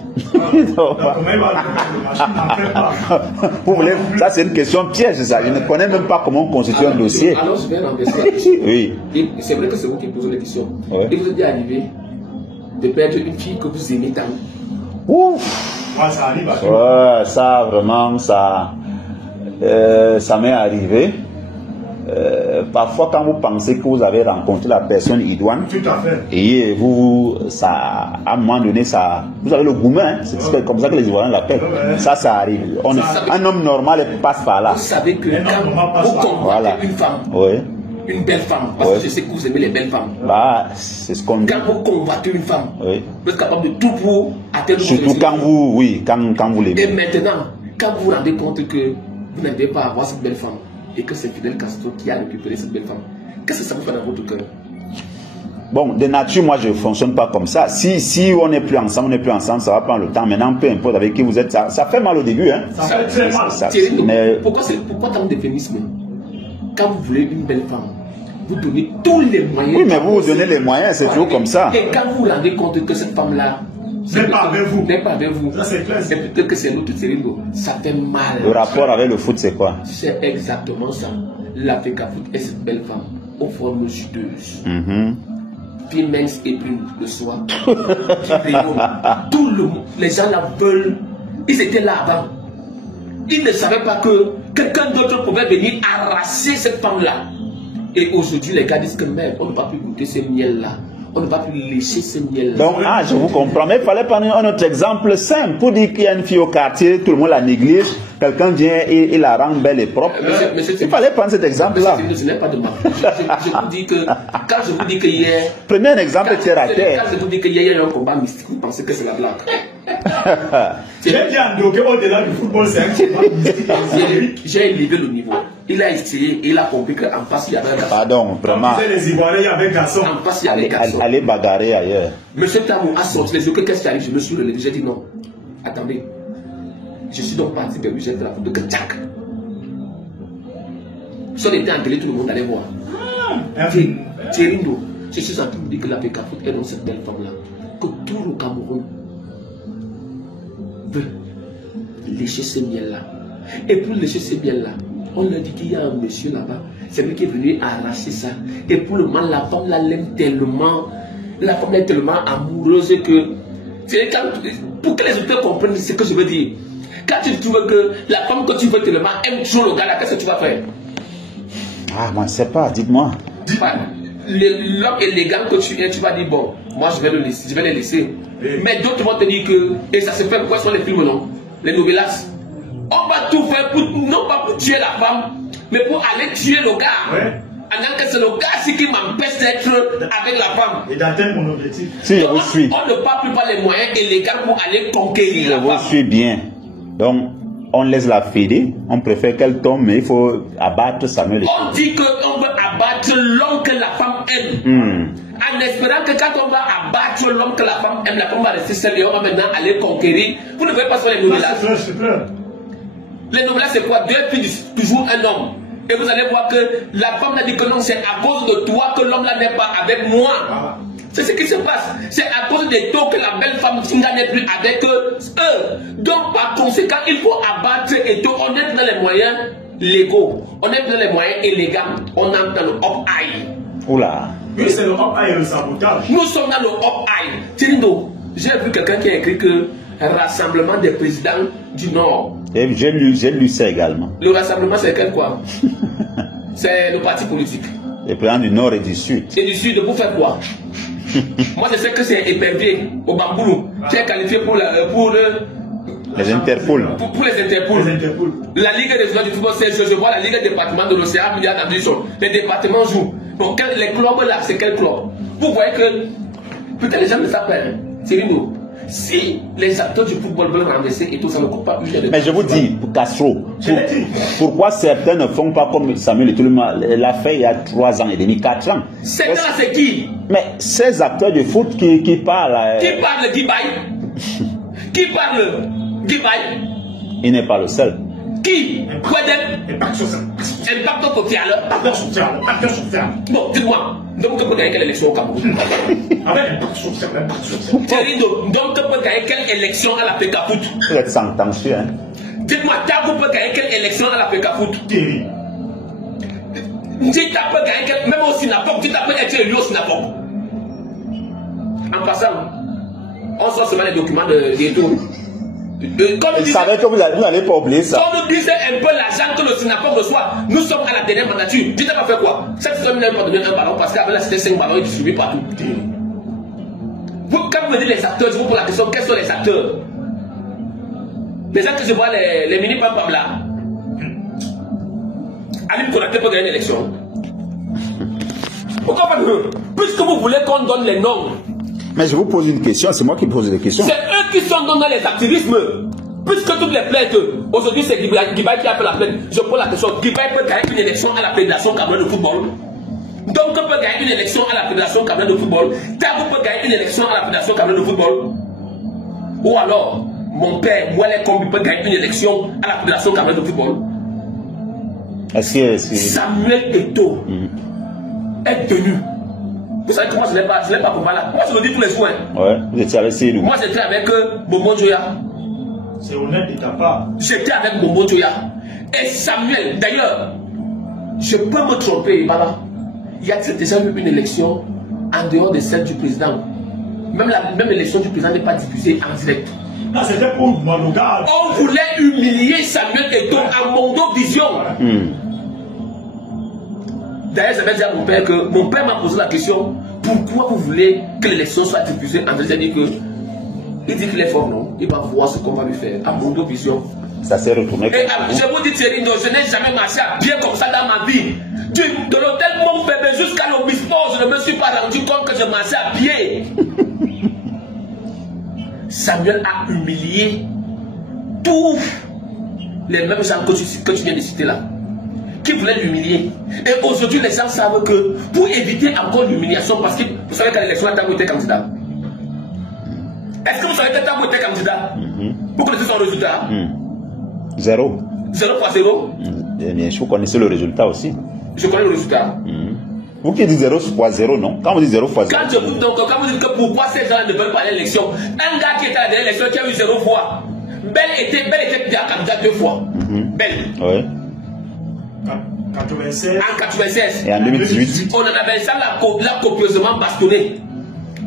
Ça, c'est une question piège, ça. Je ne connais même pas comment constituer un dossier. Alors, je vais renverser la question. Oui. C'est vrai que c'est vous qui posez les questions. Ouais. Et vous êtes arrivé de perdre une fille que vous aimez tant. Ouf. Ouais, ça arrive à tout. Ouais, ça, vraiment, ça m'est arrivé. Parfois, quand vous pensez que vous avez rencontré la personne idoine, tout à fait. Et à un moment donné, vous avez le gourmet, c'est comme ça que les Ivoiriens l'appellent. Ça arrive. Un homme normal passe par là. Vous savez que quand vous convoitez une femme, une belle femme, parce que je sais que vous aimez les belles femmes. Bah, c'est ce qu'on dit. Quand vous convoitez une femme, vous êtes capable de tout pour atteindre votre surtout quand vous l'aimez. Et maintenant, quand vous vous rendez compte que vous n'arrivez pas à avoir cette belle femme, et que c'est Fidel Castro qui a récupéré cette belle femme, qu'est-ce que ça vous fait dans votre cœur? Bon, de nature, moi je ne fonctionne pas comme ça. Si on n'est plus ensemble, ça va prendre le temps. Maintenant, peu importe avec qui vous êtes, ça fait mal au début. Hein. Ça fait très mal. Mais... Pourquoi tant de féminisme? Quand vous voulez une belle femme, vous donnez tous les moyens. Oui, mais vous donnez les moyens, c'est toujours comme ça. Et quand vous vous rendez compte que cette femme-là n'est pas avec vous. N'est pas avec vous. Ça, c'est clair. C'est peut-être que c'est l'autre Cérindo. Ça fait mal. Le rapport avec le foot, c'est quoi? C'est exactement ça. La FECAFOOT est cette belle femme aux formes juteuses. Puis mince et brune le soir. Tout le monde. Les gens la veulent Ils étaient là avant. Ils ne savaient pas que quelqu'un d'autre pouvait venir arracher cette femme-là. Et aujourd'hui, les gars disent que merde, on ne va plus goûter ces miels-là. On ne va plus lécher ces miels-là. Donc, je vous comprends. Mais il fallait prendre un autre exemple simple pour dire qu'il y a une fille au quartier, tout le monde la néglige, quelqu'un vient et la rend belle et propre. Il fallait prendre cet exemple-là. Ce n'est pas de ma faute. Je vous dis que, quand je vous dis que hier... Prenez un exemple terre à terre. Quand je vous dis que hier, il y a eu un combat mystique, vous pensez que c'est la blague. J'ai bien dit au-delà du football, c'est un combat mystique. J'ai élevé le niveau. Il a essayé et il a compris qu'en face, il y avait un garçon. Pardon, vraiment. Les Ivoiriens, il y avait un garçon. En face, il y avait un garçon. Allez bagarrer ailleurs. Monsieur Tamou a sorti les yeux. Qu'est-ce qui arrive? Je me suis relevé. J'ai dit non. Attendez. Je suis donc parti vers lui. J'ai fait la photo de Tchak. Si on était engueulé, tout le monde allait voir. Thierry, je suis en train de dire que la Pécafoot est dans cette belle femme-là. Que tout le Cameroun veut lécher ce miel-là. Et pour lécher ce miel-là, on leur dit qu'il y a un monsieur là-bas. C'est lui qui est venu arracher ça. Et pour le moment, la femme l'aime tellement. La femme est tellement amoureuse que. Pour que les auteurs comprennent ce que je veux dire. Quand tu trouves que la femme que tu veux tellement aime toujours le gars là, qu'est-ce que tu vas faire? Ah, moi je ne sais pas, dites-moi. L'homme élégant que tu es, tu vas dire bon, moi je vais le laisser, je vais les laisser. Mais d'autres vont te dire que, et ça se fait pourquoi sont les films, non? Les novellas. On va tout faire pour, non pas pour tuer la femme, mais pour aller tuer le gars. Ouais. Alors que c'est le gars qui m'empêche d'être avec la femme. Et d'atteindre mon objectif. Si je vous suis. On ne parle plus pas les moyens élégants pour aller conquérir la femme. Je vous suis bien. Donc, on laisse la fédé, on préfère qu'elle tombe, mais il faut abattre Samuel. On dit qu'on veut abattre l'homme que la femme aime. En espérant que quand on va abattre l'homme que la femme aime, la femme va rester seule et on va maintenant aller conquérir. Vous ne voyez pas sur les novellas. Les novellas, c'est quoi? Deux filles, toujours un homme. Et vous allez voir que la femme a dit que non, c'est à cause de toi que l'homme là n'est pas avec moi. Ah. C'est ce qui se passe. C'est à cause de toi que la belle femme n'est plus avec eux. Donc, par conséquent, il faut abattre et tout. On est dans les moyens légaux. On est dans les moyens illégaux. On est dans le up-high. Oula. Oui, c'est le up-high et le sabotage. Nous sommes dans le up-high. Tirindo, j'ai vu quelqu'un qui a écrit que Rassemblement des présidents du Nord. J'ai lu ça également. Le rassemblement, c'est quel quoi? C'est le parti politique. Les présidents du Nord et du Sud. Et du Sud, pour faire quoi? Moi, je sais que c'est épervier au Bamboulou qui est qualifié pour les Interpol. Pour les Interpol. La Ligue des joueurs du football, je vois la Ligue des départements de l'océan, il y a les départements jouent. Donc, les clubs là, c'est quel club? Vous voyez que peut-être les gens ne savent pas. C'est nous. Si les acteurs du football veulent renverser et tout, ça ne coûte pas plus cher. Mais je vous dis, pour Castro, pourquoi certains ne font pas comme Samuel et tout le monde l'a fait il y a 3 ans et demi, 4 ans? C'est là, c'est qui? Mais ces acteurs de foot qui parlent. Qui parle Guy Baye? Qui parle Guy Baye? Il n'est pas le seul. Qui? Impact social. Impact social. Acteur social. Bon, dites-moi, donc tu peux gagner quelle élection au Cameroun? Avec impact social. Donc tu peux gagner quelle élection à la Pécafoot? Vous êtes sentencieux, hein? Dites-moi, tu peux gagner quelle élection à la Pécafoot? Thierry. Tu peux gagner même au Sinapoc, tu peux être élu au Sinapoc. En passant, on sort seulement les documents de tout. Je savais que vous n'allez pas oublier ça. Comme nous disait un peu l'argent que le Sinapoc reçoit, nous sommes à la dernière mandature. Tu t'as pas fait quoi? Cette saison, il n'a pas donné un ballon parce qu'avec la c'était 5 ballons, ils distribuent partout. Vous, quand vous me dites les acteurs, je vous pose la question, quels sont les acteurs? Les gens que je vois, les mini-pampam là. Alim Konaté peut gagner l'élection. Pourquoi pas de puisque vous voulez qu'on donne les noms. Mais je vous pose une question, c'est moi qui pose des questions. C'est eux qui sont dans les activismes. Puisque toutes les plaintes, aujourd'hui c'est Guibaï qui a fait la plainte. Je pose la question, Guibaï peut gagner une élection à la Fédération camerounaise de football. Donc on peut gagner une élection à la Fédération camerounaise de football. Tabou peut gagner une élection à la Fédération camerounaise de football. Ou alors, mon père, Moualé Kombi peut gagner une élection à la Fédération camerounaise de football. Samuel Eto'o est tenu. Vous savez que moi je n'ai pas pour là. Moi je le dis tous les jours. Ouais, vous étiez avec Seydou. Moi j'étais avec Bobo Joya. C'est honnête de ta part. J'étais avec Bobo Joya. Et Samuel, d'ailleurs, je peux me tromper, Baba. Il y a déjà eu une élection en dehors de celle du président. Même l'élection du président n'est pas diffusée en direct. Non, c'était pour Monoga. On voulait humilier Samuel Eto'o à Mondo Vision. D'ailleurs, j'avais dit à mon père que mon père m'a posé la question, pourquoi vous voulez que l'élection soit diffusée? André a dit que il dit qu'il est fort, non? Il va voir ce qu'on va lui faire à Mondo Vision. Ça s'est retourné. Et je vous dis Thierry, non, je n'ai jamais marché à pied comme ça dans ma vie. De l'hôtel Montpellier jusqu'à l'Obispo, je ne me suis pas rendu compte que je marchais à pied. Samuel a humilié tous les mêmes gens que tu viens de citer là, qui voulaient l'humilier. Et aujourd'hui, les gens savent que pour éviter encore l'humiliation, parce que vous savez qu'à l'élection, Tango était candidat. Est-ce que vous savez que Tango était candidat? Vous connaissez son résultat? 0. 0 fois 0. Bien sûr, vous connaissez le résultat aussi. Je connais le résultat. Vous qui dites 0 fois 0, non? Quand vous dites 0 fois 0. Quand vous dites que pourquoi ces gens ne veulent pas l'élection, un gars qui était à l'élection qui a eu 0 fois, Belle était déjà candidat 2 fois. Belle. Oui. 96. En 96. Et en 2018. On en avait ça l'a copieusement bastonné.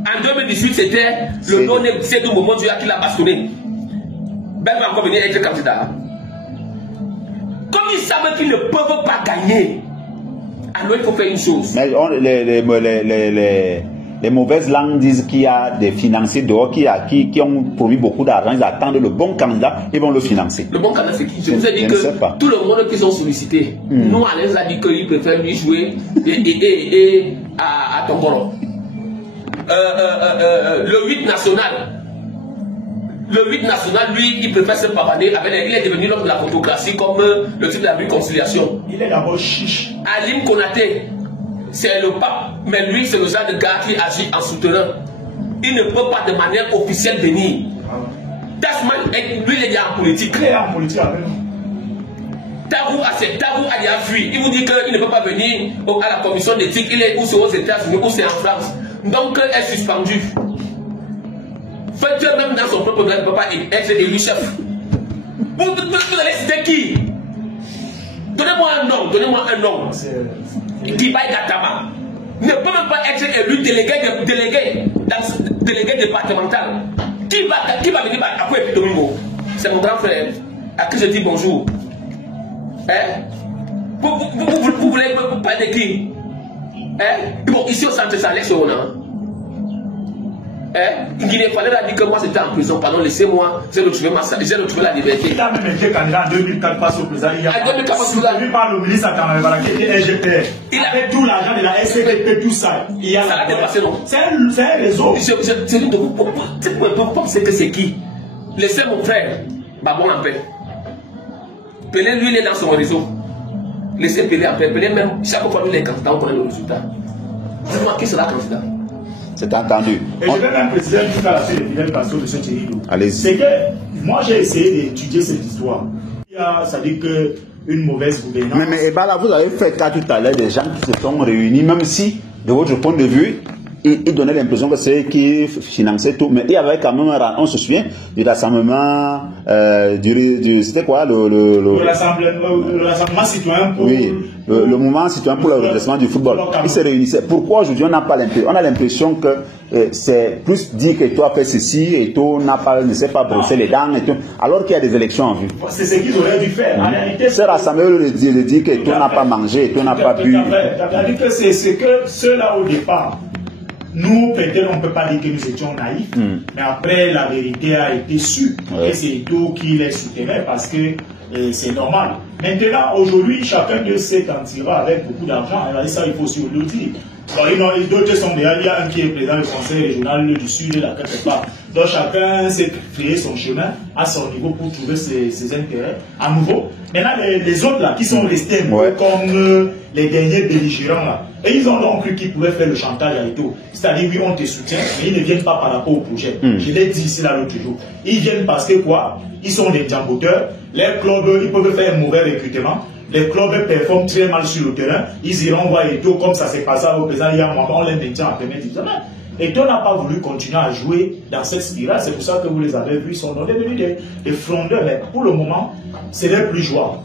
En 2018, c'était le non-négocié du moment qui l'a bastonné. Belle va encore venir être candidat. Comme ils savent qu'ils ne peuvent pas gagner, alors il faut faire une chose. Mais les mauvaises langues disent qu'il y a des financiers dehors qui ont promis beaucoup d'argent. Ils attendent le bon candidat, ils vont le financer. Le bon candidat, c'est qui? Je vous ai dit que tout le monde qui sont sollicités, nous, Alain a dit qu'il préfère lui jouer à Tongoro. Le 8 national. Le 8 national, lui, il préfère se pavaner. Il est devenu l'homme de la photocratie comme le type de la réconciliation. Il est d'abord chiche. Alim Konaté, c'est le pape, mais lui, c'est le genre de gars qui agit en soutenant. Il ne peut pas de manière officielle venir. Tasman, lui, il est déjà en politique. Il est en politique avec nous. Tarou a déjà fui. Il vous dit qu'il ne peut pas venir à la commission d'éthique. Il est ou c'est aux États-Unis ou c'est en France. Donc, elle est suspendue. Faites même dans son propre gars ne peut pas être élu chef. Vous allez citer qui? Donnez-moi un nom, Kibaye Gatama ne peut même pas être élu délégué départemental. Qui va venir après Domingo? C'est mon grand frère à qui je dis bonjour. Hein? Vous voulez me parler de qui? Hein? Bon, ici au centre, ça allait sur Guinée Fallait a dit que moi j'étais en prison, pardon, laissez-moi, j'ai retrouvé la liberté. Il a même été candidat en 2004 face au président. Il a soutenu par le ministre Atamabala qui était SGPR. Il avait tout l'argent de la SCDP, tout ça. Ça l'a dépassé, non? C'est un réseau. C'est lui de vous. Vous pensez que c'est qui? Laissez mon frère, Babon en paix. Pelé, lui, il est dans son réseau. Laissez Pelé en paix. Pelé, même, chaque fois qu'il est candidat, on connaît le résultat. Dis-moi, qui sera candidat? C'est entendu. Et je vais même préciser tout à la suite de Fidel Castro de ce Thierry. Allez-y. C'est que moi j'ai essayé d'étudier cette histoire. Ça dit que une mauvaise gouvernance. Mais là, vous avez fait cas tout à l'heure des gens qui se sont réunis, même si, de votre point de vue, ils donnaient l'impression que c'est eux qui finançaient tout. Mais il y avait quand même on se souvient du rassemblement, c'était quoi le rassemblement citoyen pour. Oui, le mouvement citoyen pour le redressement du football. Ils se réunissaient. Pourquoi aujourd'hui on n'a pas l'impression? On a l'impression que c'est plus dit que toi fait ceci et toi ne sait pas brosser les dents et tout, alors qu'il y a des élections en vue. C'est ce qu'ils auraient dû faire. En réalité, ce rassemblement le dit que toi n'a pas mangé et toi n'a pas pu. C'est-à-dire que c'est que ceux-là au départ. Nous, peut-être, on ne peut pas dire que nous étions naïfs, mais après, la vérité a été sûre. Et c'est tout qui les soutenait parce que c'est normal. Maintenant, aujourd'hui, chacun de s'en tirera avec beaucoup d'argent. Et ça, il faut aussi le dire. D'autres sont déjà, il y a un qui est président du conseil régional du Sud, là, quelque part. Donc, chacun s'est créé son chemin à son niveau pour trouver ses intérêts à nouveau. Maintenant, les autres, là, qui sont restés comme les derniers belligérants, là, et ils ont donc cru qu'ils pouvaient faire le chantage à Eto'o. C'est-à-dire, oui, on te soutient, mais ils ne viennent pas par rapport au projet. Je l'ai dit ici, là, l'autre jour. Ils viennent parce que quoi? Ils sont des jamboteurs. Les clubs, ils peuvent faire un mauvais recrutement. Les clubs performent très mal sur le terrain. Ils iront voir Eto'o comme ça s'est passé au président il y a un moment. On les maintient en première division. Eto'o n'a pas voulu continuer à jouer dans cette spirale. C'est pour ça que vous les avez vus. Ils sont devenus des frondeurs. Mais pour le moment, ce n'est plus jouable.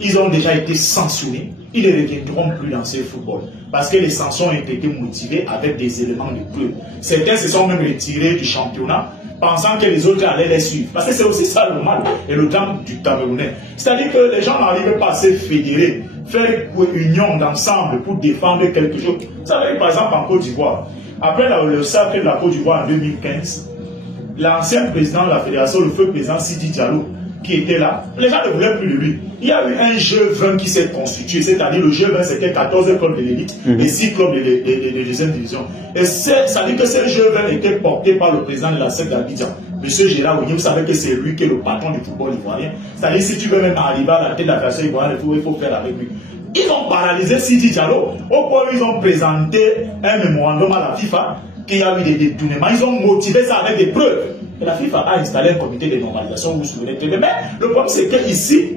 Ils ont déjà été sanctionnés. Ils ne reviendront plus dans ce football. Parce que les sanctions ont été motivées avec des éléments de preuve. Certains se sont même retirés du championnat pensant que les autres allaient les suivre. Parce que c'est aussi ça le mal et le drame du Camerounais. C'est-à-dire que les gens n'arrivent pas à se fédérer, faire une union d'ensemble pour défendre quelque chose. Vous savez, par exemple, en Côte d'Ivoire, après le sacre de la Côte d'Ivoire en 2015, l'ancien président de la fédération, le feu président Sidi Diallo, qui était là, les gens ne voulaient plus de lui. Il y a eu un G20 qui s'est constitué, c'est-à-dire le G20 c'était 14 clubs de l'élite et 6 clubs de deuxième division. Et ça dit que ce G20 était porté par le président de la SEC d'Abidjan, M. Gérard Ounier. Vous savez que c'est lui qui est le patron du football ivoirien. C'est-à-dire si tu veux même arriver à la tête de la fédération ivoirienne, il faut faire avec lui. Ils ont paralysé Sidi Diallo, au point où ils ont présenté un mémorandum à la FIFA qu'il y a eu des détournements. Ils ont motivé ça avec des preuves. Et la FIFA a installé un comité de normalisation, vous vous souvenez très bien. Mais le problème, c'est qu'ici,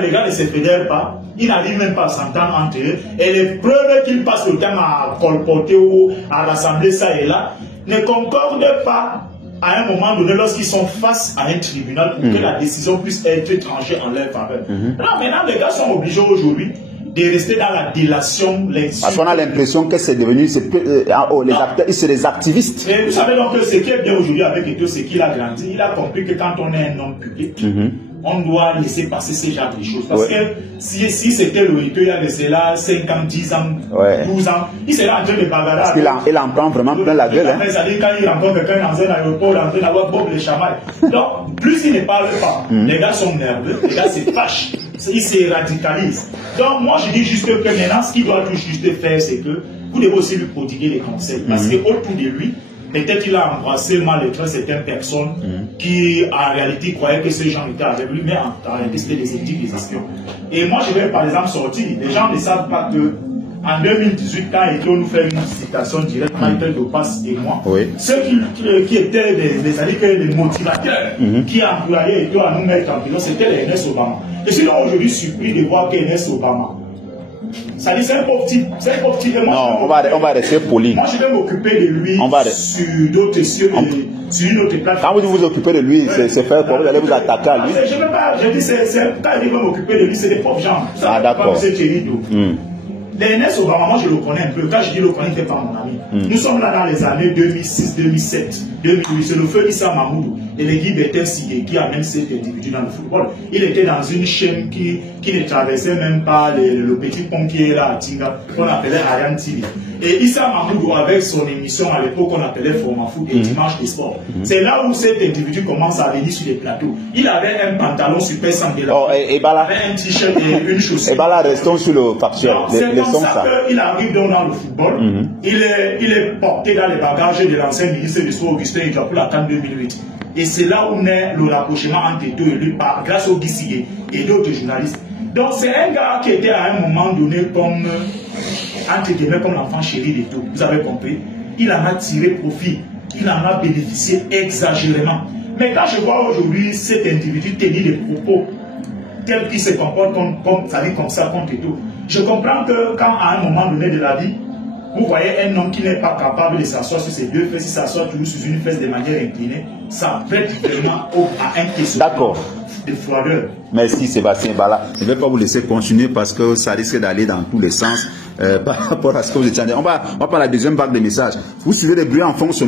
les gars ne se fédèrent pas, ils n'arrivent même pas à s'entendre entre eux. Et les preuves qu'ils passent le temps à colporter ou à rassembler ça et là ne concordent pas à un moment donné lorsqu'ils sont face à un tribunal pour que la décision puisse être tranchée en leur faveur. Là, maintenant, les gars sont obligés aujourd'hui de rester dans la délation. Parce qu'on a l'impression que c'est devenu, les acteurs, c'est des activistes. Et vous savez donc que ce qui est bien aujourd'hui avec Eto'o, c'est qu'il a grandi. Il a compris que quand on est un homme public, on doit laisser passer ce genre de choses. Parce que si c'était le Eto'o, il y a de cela 5 ans, 10 ans, 12 ans, il serait en train de bagarrer. Parce qu'il en prend vraiment plein la gueule. C'est-à-dire quand il rencontre quelqu'un dans un aéroport, il est en train d'avoir Bob les chamailles. Donc, plus il ne parle pas, les gars sont nerveux, les gars se fâchent, ils se radicalisent. Donc, moi, je dis juste que maintenant, ce qu'il doit tout juste faire, c'est que vous devez aussi lui prodiguer des conseils. Parce qu'autour de lui, peut-être qu'il a embrassé mal certaines personnes qui, en réalité, croyaient que ces gens étaient avec lui, mais en réalité, c'était des éthiques, des espions. Et moi, je vais, par exemple, sortir. Les gens ne savent pas que en 2018, quand Eto'o nous fait une citation directe, Michael Dopas et moi, ceux qui étaient les motivateurs qui employaient Eto'o à nous mettre en prison, c'était les Ernest Obama. Je suis là aujourd'hui surpris de voir qu'Ernest Obama, ça dit c'est un pauvre type, Non, on va rester poli. Moi je vais m'occuper de lui sur d'autres sur une autre plateforme. Quand vous vous occupez de lui, c'est faire quoi? Vous allez vous attaquer à lui? Je ne veux pas, je dis quand il va m'occuper de lui, c'est des pauvres gens. Ah d'accord. Ernest Obama, moi je le connais un peu. Quand je dis le connais, il n'est pas mon ami. Nous sommes là dans les années 2006, 2007, 2008. C'est le feu Issa Mahmoudou et les Guy Bertin Sidé qui a même cet individu dans le football. Il était dans une chaîne qui ne traversait même pas le petit pont qui est là à Tinga, qu'on appelait Ariane TV. Et Issa Mahmoudou, avec son émission à l'époque qu'on appelait Format Foot et Dimanche des Sports, c'est là où cet individu commence à venir sur les plateaux. Il avait un pantalon super sandela, il avait un t-shirt et une chaussure. Et là, restons sur le factuel. C'est comme ça qu'il arrive donc dans le football. Il est porté dans les bagages de l'ancien ministre du Sport Augustin Idjoa pour la CAN 2008. Et c'est là où naît le rapprochement entre Eto'o et lui grâce au Guissigé et d'autres journalistes. Donc c'est un gars qui était à un moment donné comme entre guillemets comme l'enfant chéri d'Eto'o. Vous avez compris? Il en a tiré profit, il en a bénéficié exagérément. Mais quand je vois aujourd'hui cet individu tenir des propos tel qu'il se comporte comme ça contre Eto'o, je comprends que quand à un moment donné de la vie, vous voyez un homme qui n'est pas capable de s'asseoir sur ses deux fesses, il s'assoit toujours sur une fesse de manière inclinée, ça prête vraiment à un questionnement de froideur. Merci Sébastien Bala. Je ne vais pas vous laisser continuer parce que ça risque d'aller dans tous les sens par rapport à ce que vous étiez en train de dire. On va prendre la deuxième vague de messages. Vous suivez les bruits en fonction.